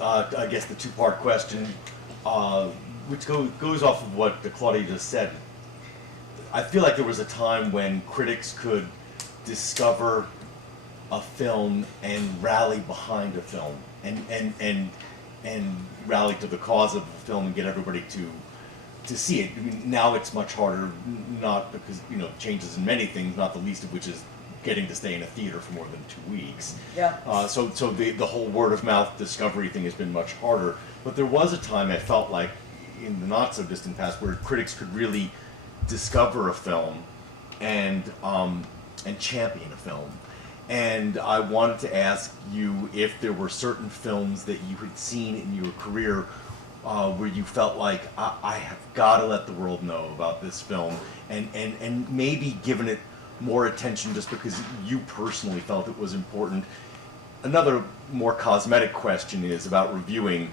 I guess the two-part question, which goes off of what Claudia just said. I feel like there was a time when critics could discover a film and rally behind a film, and rally to the cause of the film and get everybody to see it. I mean, now it's much harder, not because, you know, changes in many things, not the least of which is getting to stay in a theater for more than 2 weeks. Yeah. So the whole word of mouth discovery thing has been much harder. But there was a time I felt like in the not so distant past where critics could really discover a film and champion a film. And I wanted to ask you if there were certain films that you had seen in your career where you felt like, I have got to let the world know about this film, and maybe given it more attention just because you personally felt it was important. Another more cosmetic question is about reviewing.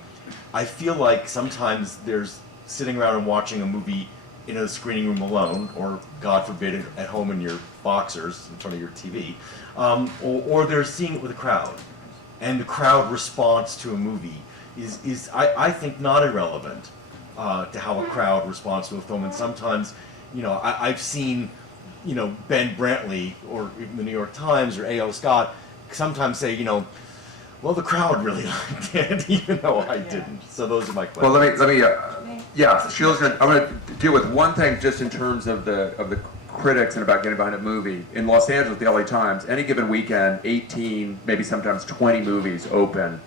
I feel like sometimes there's sitting around and watching a movie in a screening room alone, or God forbid, at home in your boxers in front of your TV, or they're seeing it with a crowd, and the crowd response to a movie is I think not irrelevant to how a crowd responds to a film. And sometimes, you know, I've seen, you know, Ben Brantley or even the New York Times or A.O. Scott sometimes say, you know, well, the crowd really liked it, even though I didn't. So those are my questions. Well, let me. Yeah, Sheila's gonna. I'm going to deal with one thing just in terms of the critics and about getting behind a movie. In Los Angeles, the LA Times, any given weekend, 18, maybe sometimes 20 movies open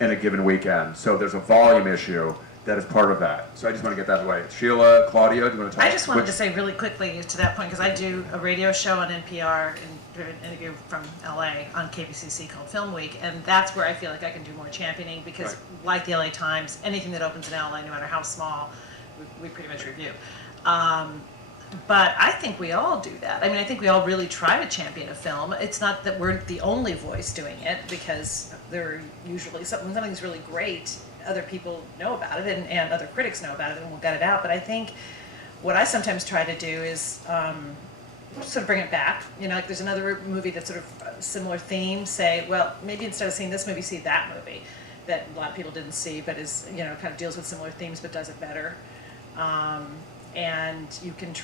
in a given weekend. So there's a volume issue. that is part of that. So I just want to get that away. Sheila, Claudia, do you want to tell I us just wanted which- to say really quickly to that point, because I do a radio show on NPR and an interview from LA on KPCC called Film Week, and that's where I feel like I can do more championing, because like the LA Times, anything that opens in LA, no matter how small, we pretty much review. But I think we all do that. I mean, I think we all really try to champion a film. It's not that we're the only voice doing it, because there are usually, when something's really great, other people know about it, and other critics know about it, and we'll get it out. But I think what I sometimes try to do is sort of bring it back. You know, like there's another movie that's sort of a similar theme, say, well, maybe instead of seeing this movie, see that movie that a lot of people didn't see, but is, you know, kind of deals with similar themes, but does it better. And you can,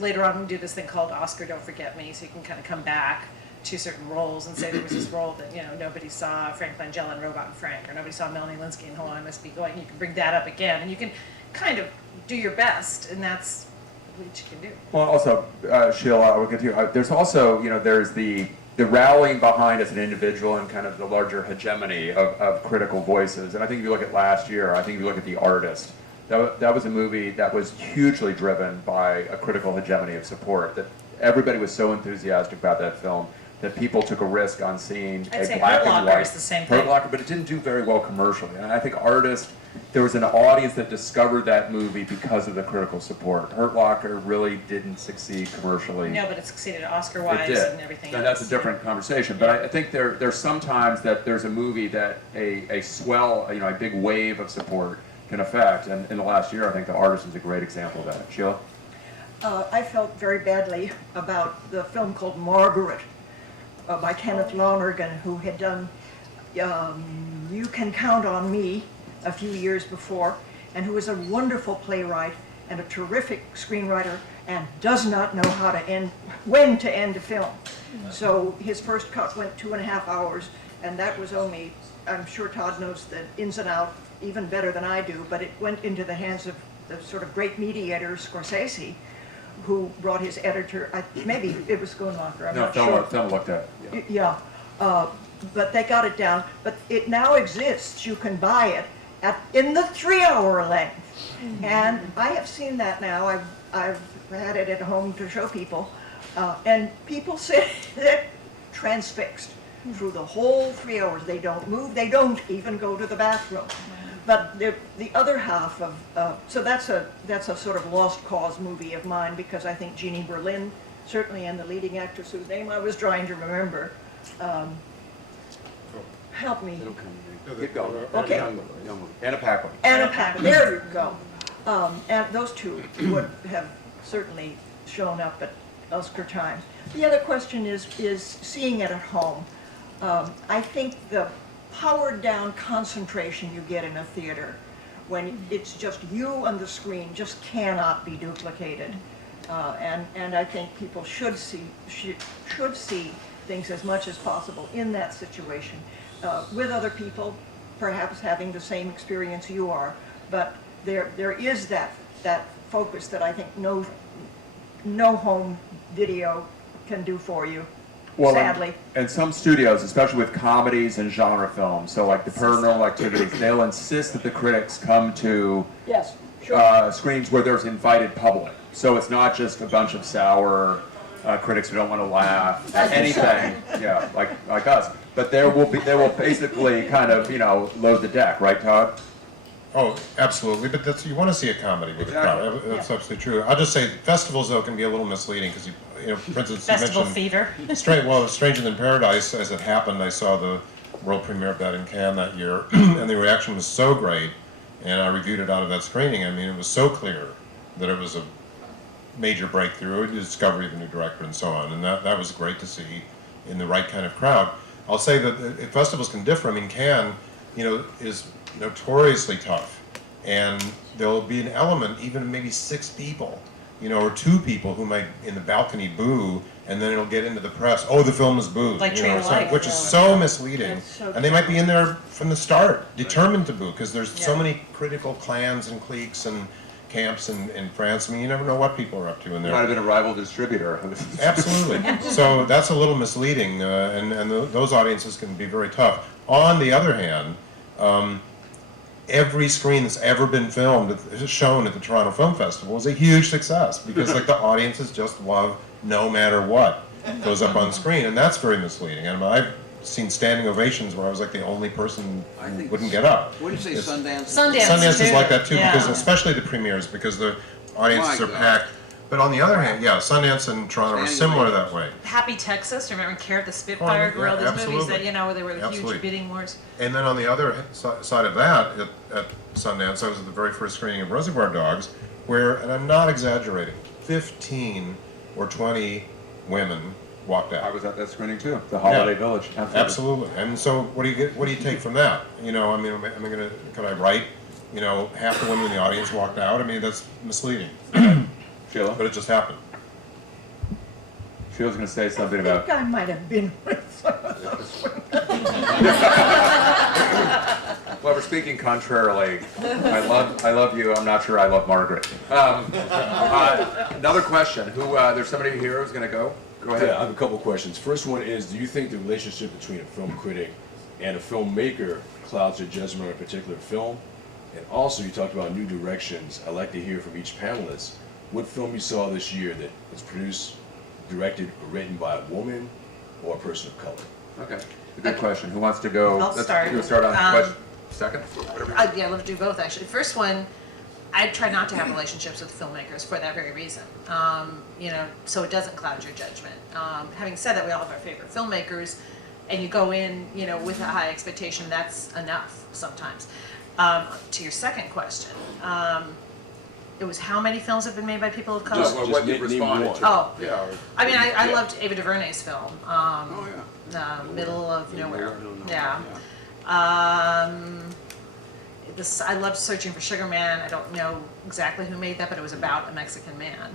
later on we do this thing called Oscar Don't Forget Me, so you can kind of come back to certain roles and say there was this role that, nobody saw Frank Langella in Robot and Frank, or nobody saw Melanie Linsky in Hello, I Must Be Going. You can bring that up again, and you can kind of do your best, and that's what you can do. Well, also, Sheila, I will get to you. There's also, there's the rallying behind as an individual and kind of the larger hegemony of critical voices. And I think if you look at last year, I think if you look at The Artist, that was a movie that was hugely driven by a critical hegemony of support, that everybody was so enthusiastic about that film that people took a risk on seeing I'd a say black Hurt and Locker white is the same thing. Hurt Locker, but it didn't do very well commercially. And I think Artist, there was an audience that discovered that movie because of the critical support. Hurt Locker really didn't succeed commercially. No, but it succeeded It Oscar-wise did. and everything And else. that's a different conversation. But I think there's sometimes that there's a movie that a swell, a big wave of support can affect. And in the last year, I think The Artist is a great example of that. Sheila? I felt very badly about the film called Margaret by Kenneth Lonergan, who had done You Can Count on Me a few years before, and who is a wonderful playwright and a terrific screenwriter and does not know when to end a film. So his first cut went 2.5 hours, and that was only, I'm sure Todd knows the ins and outs even better than I do, but it went into the hands of the sort of great mediator Scorsese, who brought his editor, maybe it was Schoenmacher, I'm not sure. Film looked at. Yeah, but they got it down. But it now exists. You can buy it in the 3-hour length. And I have seen that now. I've had it at home to show people. And people say they're transfixed through the whole 3 hours. They don't move. They don't even go to the bathroom. But the other half of, so that's a sort of lost cause movie of mine, because I think Jeannie Berlin, certainly, and the leading actress whose name I was trying to remember, help me. Keep going. Okay. Anna Paquin. Anna Paquin, there you go. And those two would have certainly shown up at Oscar times. The other question is seeing it at home. I think the powered down concentration you get in a theater when it's just you on the screen just cannot be duplicated. And I think people should see things as much as possible in that situation with other people, perhaps having the same experience you are. But there is that focus that I think no home video can do for you. Well, Sadly. and some studios, especially with comedies and genre films, so like the Paranormal Activities, they'll insist that the critics come to Yes, sure. screens where there's invited public. So it's not just a bunch of sour critics who don't want to laugh at anything, yeah, like us. But they will basically kind of load the deck, right, Todd? Oh, absolutely, but you want to see a comedy with Exactly. a crowd. That's absolutely true. I'll just say festivals though can be a little misleading because for instance, you Festival mentioned fever. Stranger Than Paradise. As it happened, I saw the world premiere of that in Cannes that year, and the reaction was so great. And I reviewed it out of that screening. I mean, it was so clear that it was a major breakthrough, a discovery of a new director, and so on. And that was great to see in the right kind of crowd. I'll say that festivals can differ. I mean, Cannes, is notoriously tough, and there'll be an element, even maybe 6 people, or 2 people who might in the balcony boo, and then it'll get into the press. Oh, the film is booed, Like Tree of Life. which is so misleading. That's so And they might be in there from the start, determined to boo, because there's so many critical clans and cliques and camps in France. I mean, you never know what people are up to in There there. might have been a rival distributor. Absolutely. So that's a little misleading, and those audiences can be very tough. On the other hand, every screen that's ever been filmed, shown at the Toronto Film Festival is a huge success because like the audiences just love no matter what goes up on screen, and that's very misleading. And I've seen standing ovations where I was like the only person I who think wouldn't get up. What do you say, It's- Sundance? Sundance is too. like that too, Yeah. because especially the premieres, because the audiences My are God. packed. But on the other hand, yeah, Sundance and Toronto are Standing similar ovations. that way. Happy Texas, remember Carrot the Oh, Spitfire yeah, Grill, those movies absolutely. that, you know, they were the Absolutely. huge bidding wars. And then on the other side of that, at Sundance, I was at the very first screening of Reservoir Dogs, where, and I'm not exaggerating, 15 or 20 women walked out. I was at that screening too, the Holiday Village. Absolutely. And so what do you take from that? You know, I mean, could I write, you know, half the women in the audience walked out? I mean, that's misleading, Sheila? but it just happened. Sheila's gonna say something I about, think I might have been with some of those women. well, we're speaking contrarily. I love you, I'm not sure I love Margaret. Another question, there's somebody here who's gonna go? Go ahead. Yeah, I have a couple of questions. First one is, do you think the relationship between a film critic and a filmmaker clouds your judgment on a particular film? And also, you talked about new directions. I'd like to hear from each panelist what film you saw this year that was produced, directed, or written by a woman or a person of color. Okay, a good question. Who wants to go? I'll start. Let's start on question, second? Whatever. Yeah, I'd love to do both, actually. First one, I try not to have relationships with filmmakers for that very reason. You know, so it doesn't cloud your judgment. Having said that, we all have our favorite filmmakers, and you go in, you know, with a high expectation. That's enough sometimes. To your second question, it was how many films have been made by people of color? Just- Well, what you name responded one. to. Oh. Yeah. I mean, I Yeah. loved Ava DuVernay's film. Oh, yeah. Middle of Nowhere. Yeah. I loved Searching for Sugar Man. I don't know exactly who made that, but it was about a Mexican man.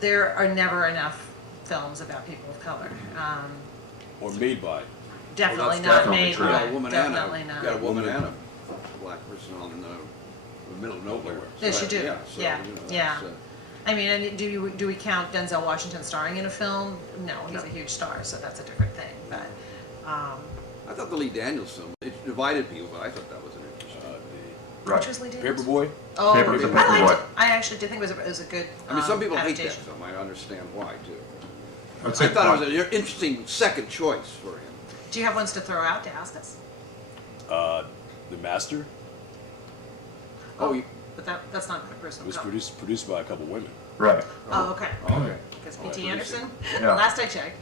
There are never enough films about people of color. Or made by. Definitely that's not definitely made true. You got by. a woman Definitely and not. you got a woman and a black person on the middle of nowhere. Yes, you do. Yeah, so, Yeah, you know, yeah. that's, I mean, and do we count Denzel Washington starring in a film? No, he's a huge star, so that's a different thing. But I thought the Lee Daniels film, it divided people, but I thought that was an interesting. Right. which was Lee Daniels? Paperboy? Oh, Paper- the I liked Paperboy. it. I actually did think it was a good. I mean, some people hate that adaptation. film, I understand why too. I would I say thought it was an interesting second choice for him. Do you have ones to throw out to ask us? The Master Oh, But that's not a person of was color. produced by a couple women. Right. Oh, okay. Okay. Because P.T. Anderson, Yeah. last I checked.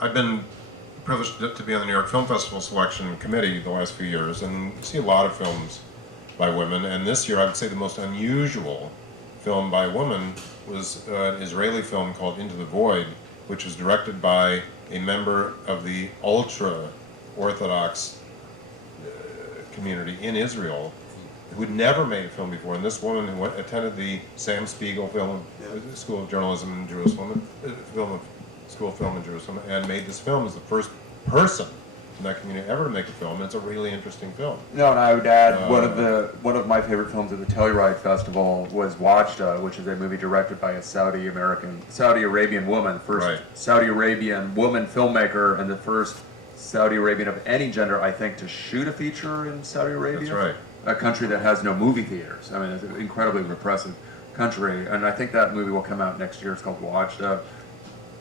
I've been privileged to be on the New York Film Festival selection committee the last few years, and you see a lot of films by women. And this year, I would say the most unusual film by a woman was an Israeli film called Into the Void, which was directed by a member of the ultra-Orthodox community in Israel who had never made a film before. And this woman who attended the Sam Spiegel School of Journalism in Jerusalem, School of Film in Jerusalem, and made this film as the first person in that community ever to make a film. And it's a really interesting film. No, and I would add one of my favorite films at the Telluride Festival was Wajda, which is a movie directed by a Saudi Arabian woman, first Right. Saudi Arabian woman filmmaker, and the first Saudi Arabian of any gender, I think, to shoot a feature in Saudi Arabia. That's right. A country that has no movie theaters. I mean, it's an incredibly repressive country, and I think that movie will come out next year. It's called Wajda.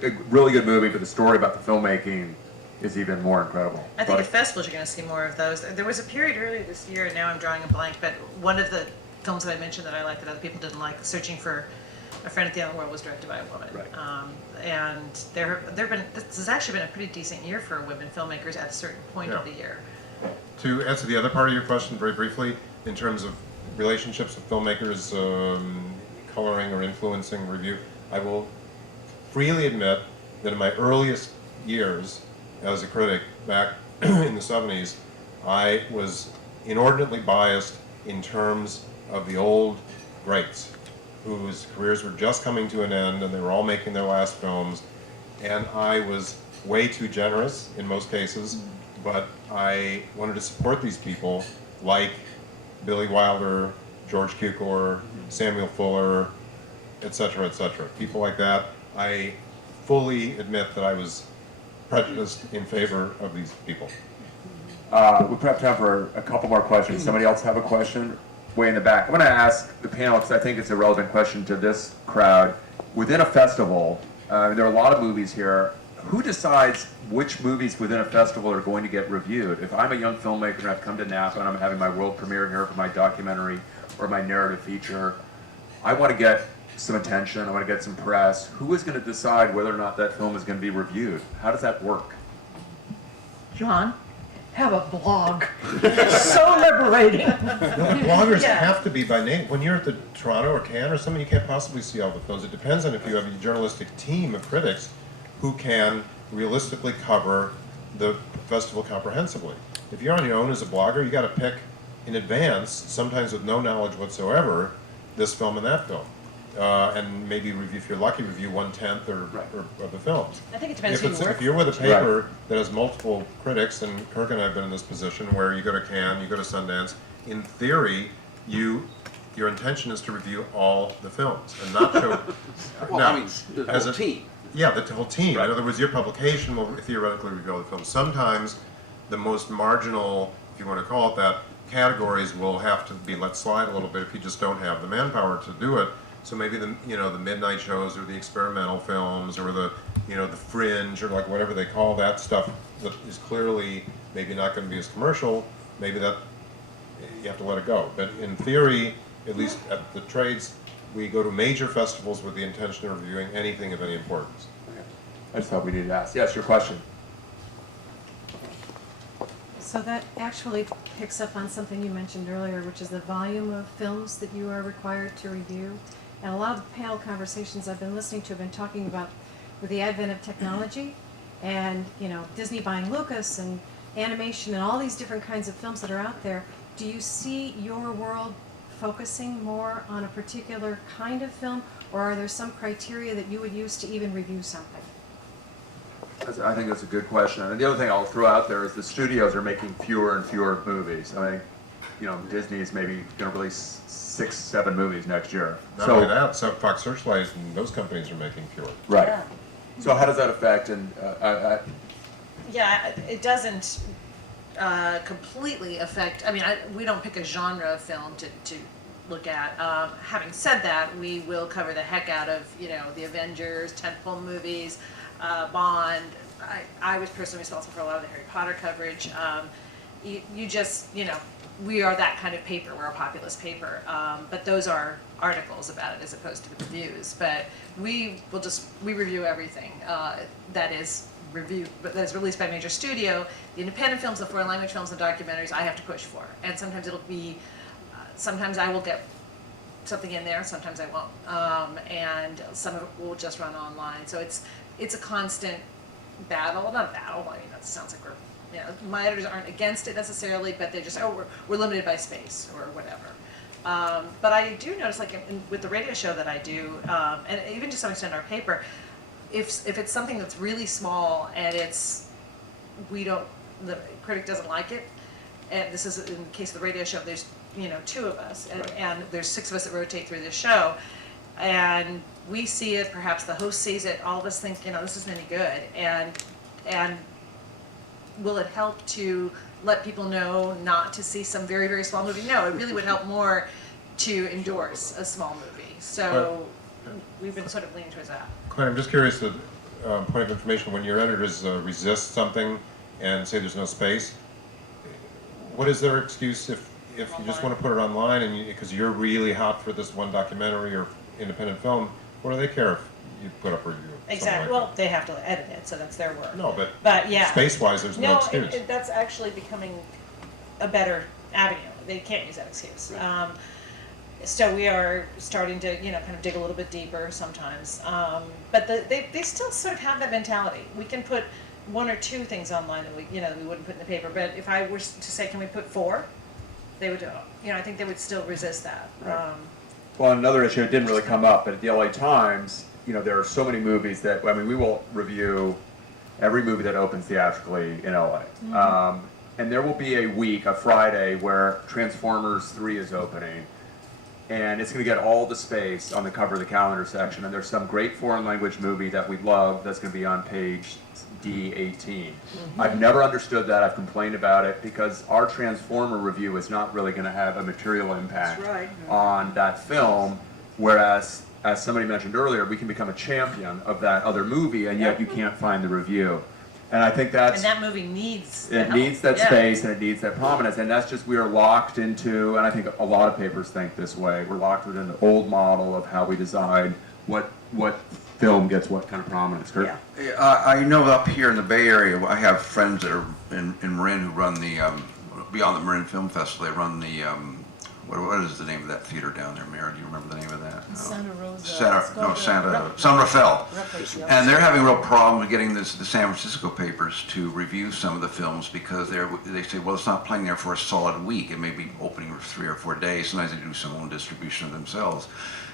A really good movie, but the story about the filmmaking is even more incredible. I think But- at festivals you're going to see more of those. There was a period earlier this year, and now I'm drawing a blank, but one of the films that I mentioned that I liked that other people didn't like, Searching for a Friend at the End of the World, was directed by a woman. Right. And this has actually been a pretty decent year for women filmmakers at a certain point of Yeah. the year. To answer the other part of your question very briefly, in terms of relationships with filmmakers coloring or influencing review, I will freely admit that in my earliest years as a critic back in the 70s, I was inordinately biased in terms of the old greats whose careers were just coming to an end and they were all making their last films, and I was way too generous in most cases, but I wanted to support these people like Billy Wilder, George Cukor, Samuel Fuller, etc., etc. People like that. I fully admit that I was prejudiced in favor of these people. We probably have time for a couple more questions. Somebody else have a question? Way in the back. I'm going to ask the panel, because I think it's a relevant question to this crowd. Within a festival, there are a lot of movies here. Who decides which movies within a festival are going to get reviewed? If I'm a young filmmaker and I've come to Napa and I'm having my world premiere here for my documentary or my narrative feature, I want to get some attention, I want to get some press. Who is going to decide whether or not that film is going to be reviewed? How does that work? John, have a blog. So liberating. Bloggers have to be by name. When you're at the Toronto or Cannes or something, you can't possibly see all the films. It depends on if you have a journalistic team of critics who can realistically cover the festival comprehensively. If you're on your own as a blogger, you got to pick in advance, sometimes with no knowledge whatsoever, this film and that film. And maybe review, if you're lucky, review 1/10 or the films. I think it depends who you work If you're with a paper that has multiple critics, and Kirk and I have been in this position where you go to Cannes, you go to Sundance, in theory, your intention is to review all the films and not show. Well, now, I mean, the as whole a team. Yeah, the whole team. Right. In other words, your publication will theoretically review all the films. Sometimes the most marginal, if you want to call it that, categories will have to be let slide a little bit if you just don't have the manpower to do it. So maybe the midnight shows or the experimental films or the fringe or like whatever they call that stuff that is clearly maybe not going to be as commercial. Maybe that you have to let it go. But in theory, at least at the trades, we go to major festivals with the intention of reviewing anything of any importance. I just thought we needed to ask. Yes, your question. So that actually picks up on something you mentioned earlier, which is the volume of films that you are required to review. And a lot of the panel conversations I've been listening to have been talking about with the advent of technology and, Disney buying Lucas and animation and all these different kinds of films that are out there. Do you see your world focusing more on a particular kind of film, or are there some criteria that you would use to even review something? I think that's a good question. And the other thing I'll throw out there is the studios are making fewer and fewer movies. I mean, Disney is maybe going to release 6, 7 movies next year. Not only that, so Fox Searchlight and those companies are making fewer. Right. Yeah. So how does that affect? And Yeah, it doesn't completely affect. I mean, we don't pick a genre of film to look at. Having said that, we will cover the heck out of the Avengers, tentpole movies, Bond. I was personally responsible for a lot of the Harry Potter coverage. You just we are that kind of paper. We're a populist paper, but those are articles about it as opposed to the reviews. But we review everything that is reviewed, but that is released by a major studio. The independent films, the foreign language films, the documentaries, I have to push for, and sometimes it'll be, sometimes I will get something in there, sometimes I won't, and some of it will just run online. So it's a constant battle, not a battle. I mean, that sounds like my editors aren't against it necessarily, but they're just, we're limited by space or whatever. But I do notice, like with the radio show that I do, and even to some extent our paper, if it's something that's really small and the critic doesn't like it, and this is in the case of the radio show, there's 2 of us, and there's 6 of us that rotate through the show, and we see it, perhaps the host sees it, all of us think, this isn't any good, and will it help to let people know not to see some very, very small movie? No, it really would help more to endorse a small movie. So we've been sort of leaning towards that. Clint, I'm just curious, the point of information, when your editors resist something and say there's no space, what is their excuse if you just want to put it online and because you're really hot for this one documentary or independent film, what do they care if you put up a review? Exactly. Well, they have to edit it, so that's their work. No, but yeah, space-wise, there's no excuse. That's actually becoming a better avenue. They can't use that excuse. So we are starting to, kind of dig a little bit deeper sometimes. But they still sort of have that mentality. We can put 1 or 2 things online that we wouldn't put in the paper. But if I were to say, can we put 4? They would, I think they would still resist that. Right. Well, another issue, it didn't really come up, but at the LA Times, there are so many movies that, we will review every movie that opens theatrically in LA. Mm-hmm. And there will be a week, a Friday, where Transformers 3 is opening. And it's going to get all the space on the cover of the calendar section. And there's some great foreign language movie that we love that's going to be on page D18. I've never understood that. I've complained about it because our Transformer review is not really going to have a material impact That's right. on that film, whereas, as somebody mentioned earlier, we can become a champion of that other movie, and yet you can't find the review. And I think that's... And that movie needs the It help. needs that Yeah. space and it needs that prominence, and that's just, we are locked into, and I think a lot of papers think this way, we're locked within the old model of how we decide what film gets what kind of prominence. Kurt? Yeah. I know up here in the Bay Area, I have friends that are in Marin who run the, beyond the Marin Film Festival, they run the, what is the name of that theater down there, Mary? Do you remember the name of that? Santa Rosa. San Rafael. And they're having a real problem getting the San Francisco papers to review some of the films because they say, well, it's not playing there for a solid week. It may be opening for 3 or 4 days. Sometimes they do some own distribution themselves.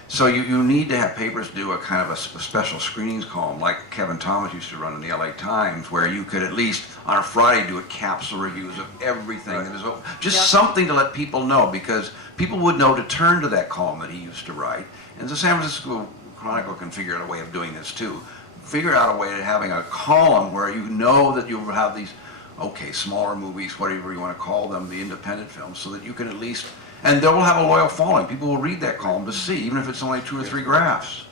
So you need to have papers do a kind of a special screenings column like Kevin Thomas used to run in the LA Times, where you could at least on a Friday do a capsule reviews of everything that is open. Just something to let people know, because people would know to turn to that column that he used to write. And the San Francisco Chronicle can figure out a way of doing this too. Figure out a way of having a column where you know that you'll have these, okay, smaller movies, whatever you want to call them, the independent films, so that you can at least, and they will have a loyal following. People will read that column to see, even if it's only 2 or 3 graphs.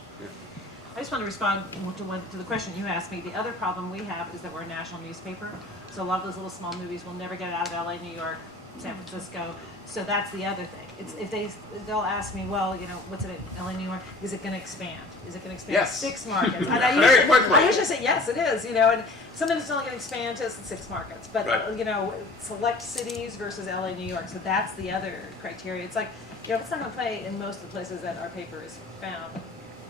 I just want to respond to the question you asked me. The other problem we have is that we're a national newspaper, so a lot of those little small movies will never get out of LA, New York, San Francisco. So that's the other thing. It's they'll ask me, well, you know, what's it in LA, New York? Is it going to expand? Is it going to expand Yes. to 6 markets? And Very quickly. I usually say yes, it is. You know, and sometimes it's only going to expand to 6 markets, but Right. you know, select cities versus LA, New York. So that's the other criteria. It's like, you know, it's not going to play in most of the places that our paper is found.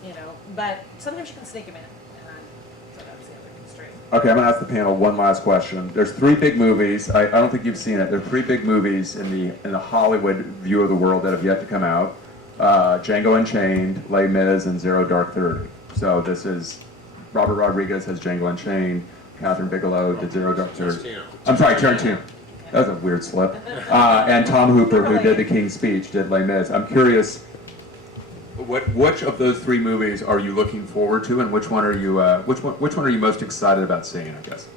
You know, but sometimes you can sneak them in, and so that's the other constraint. Okay, I'm gonna ask the panel one last question. There's 3 big movies. I don't think you've seen it. There are 3 big movies in the Hollywood view of the world that have yet to come out. Django Unchained, Les Mis, and Zero Dark 30. So this is Robert Rodriguez has Django Unchained. Catherine Bigelow did Zero Dark 30. I'm sorry, Tarantino. That was a weird slip. And Tom Hooper, who did The King's Speech, did Les Mis. I'm curious, which of those 3 movies are you looking forward to, and which one are you are you most excited about seeing? I guess.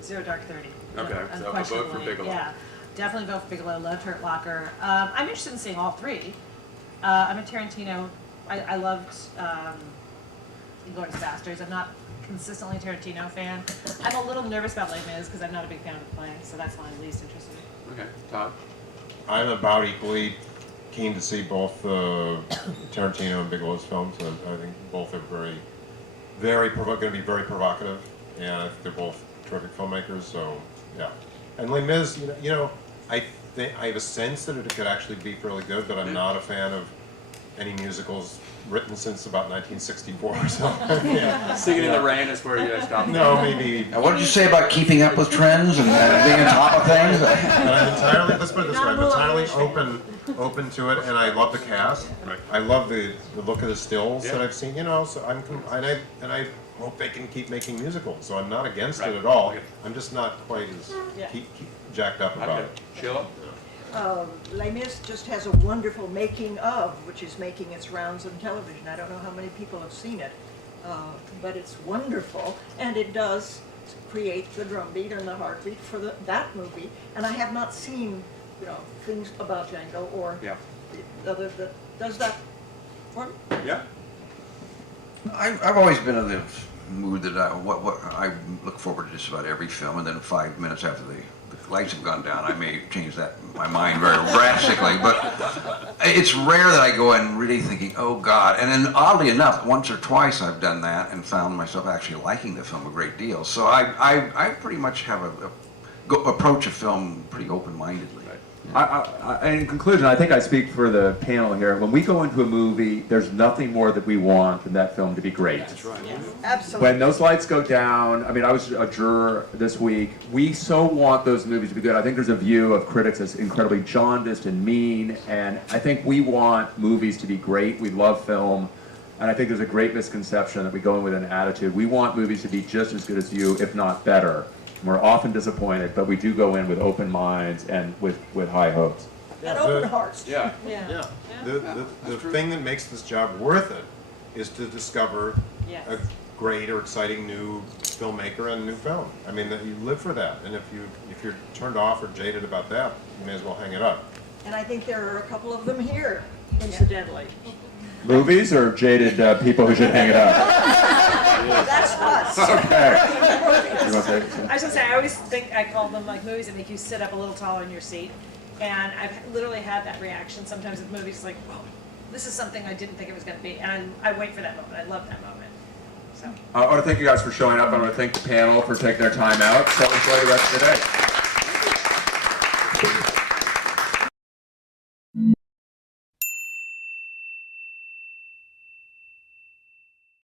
Zero Dark 30. Okay, so a vote for Unquestionably, Bigelow. Yeah, definitely vote for Bigelow. Loved Hurt Locker. I'm interested in seeing all 3. I'm a Tarantino. I loved Inglourious Basterds. I'm not consistently a Tarantino fan. I'm a little nervous about Les Mis because I'm not a big fan of the play, so that's my least interested. Okay, Todd. I'm about equally keen to see both Tarantino and Bigelow's films, and I think both are going to be very provocative, and I think they're both terrific filmmakers. So yeah, and Les Mis, you know, I have a sense that it could actually be fairly good, but I'm not a fan of any musicals written since about 1964. So yeah. Singing in the Rain is where you stop. No, maybe. Now, what did you say about keeping up with trends and being on top of things? And I'm entirely, let's put it this way, I'm entirely open to it, and I love the cast. Right. I love the look of the stills that I've seen, you know, so and I hope they can keep making musicals, so I'm not against it at all. Okay. I'm just not quite as Yeah. jacked up about it. Sheila? Les Mis just has a wonderful making of, which is making its rounds on television. I don't know how many people have seen it, but it's wonderful, and it does create the drumbeat and the heartbeat for that movie. And I have not seen, you know, things about Django or the other that does that for me. Yeah. I've always been in the mood that I look forward to just about every film, and then 5 minutes after the lights have gone down, I may change my mind very drastically. But it's rare that I go in really thinking, oh God. And then oddly enough, once or twice I've done that and found myself actually liking the film a great deal. So I pretty much have approach a film pretty open-mindedly. In conclusion, I think I speak for the panel here. When we go into a movie, there's nothing more that we want than that film to be great. That's right. Absolutely. When those lights go down, I mean, I was a juror this week. We so want those movies to be good. I think there's a view of critics as incredibly jaundiced and mean, and I think we want movies to be great. We love film, and I think there's a great misconception that we go in with an attitude. We want movies to be just as good as you, if not better. We're often disappointed, but we do go in with open minds and with high hopes. And open hearts. Yeah. Yeah. The thing that makes this job worth it is to discover Yes. great or exciting new filmmaker and new film. I mean, that you live for that, and if you're turned off or jaded about that, you may as well hang it up. And I think there are a couple of them here, incidentally. Movies or jaded people who should hang it up? That's us. Okay. You wanna say? I was gonna say, I always think, I call them like movies that make you sit up a little taller in your seat. And I've literally had that reaction sometimes with movies, like, whoa, this is something I didn't think it was gonna be. And I wait for that moment. I love that moment. So. I want to thank you guys for showing up. I want to thank the panel for taking their time out. So enjoy the rest of the day.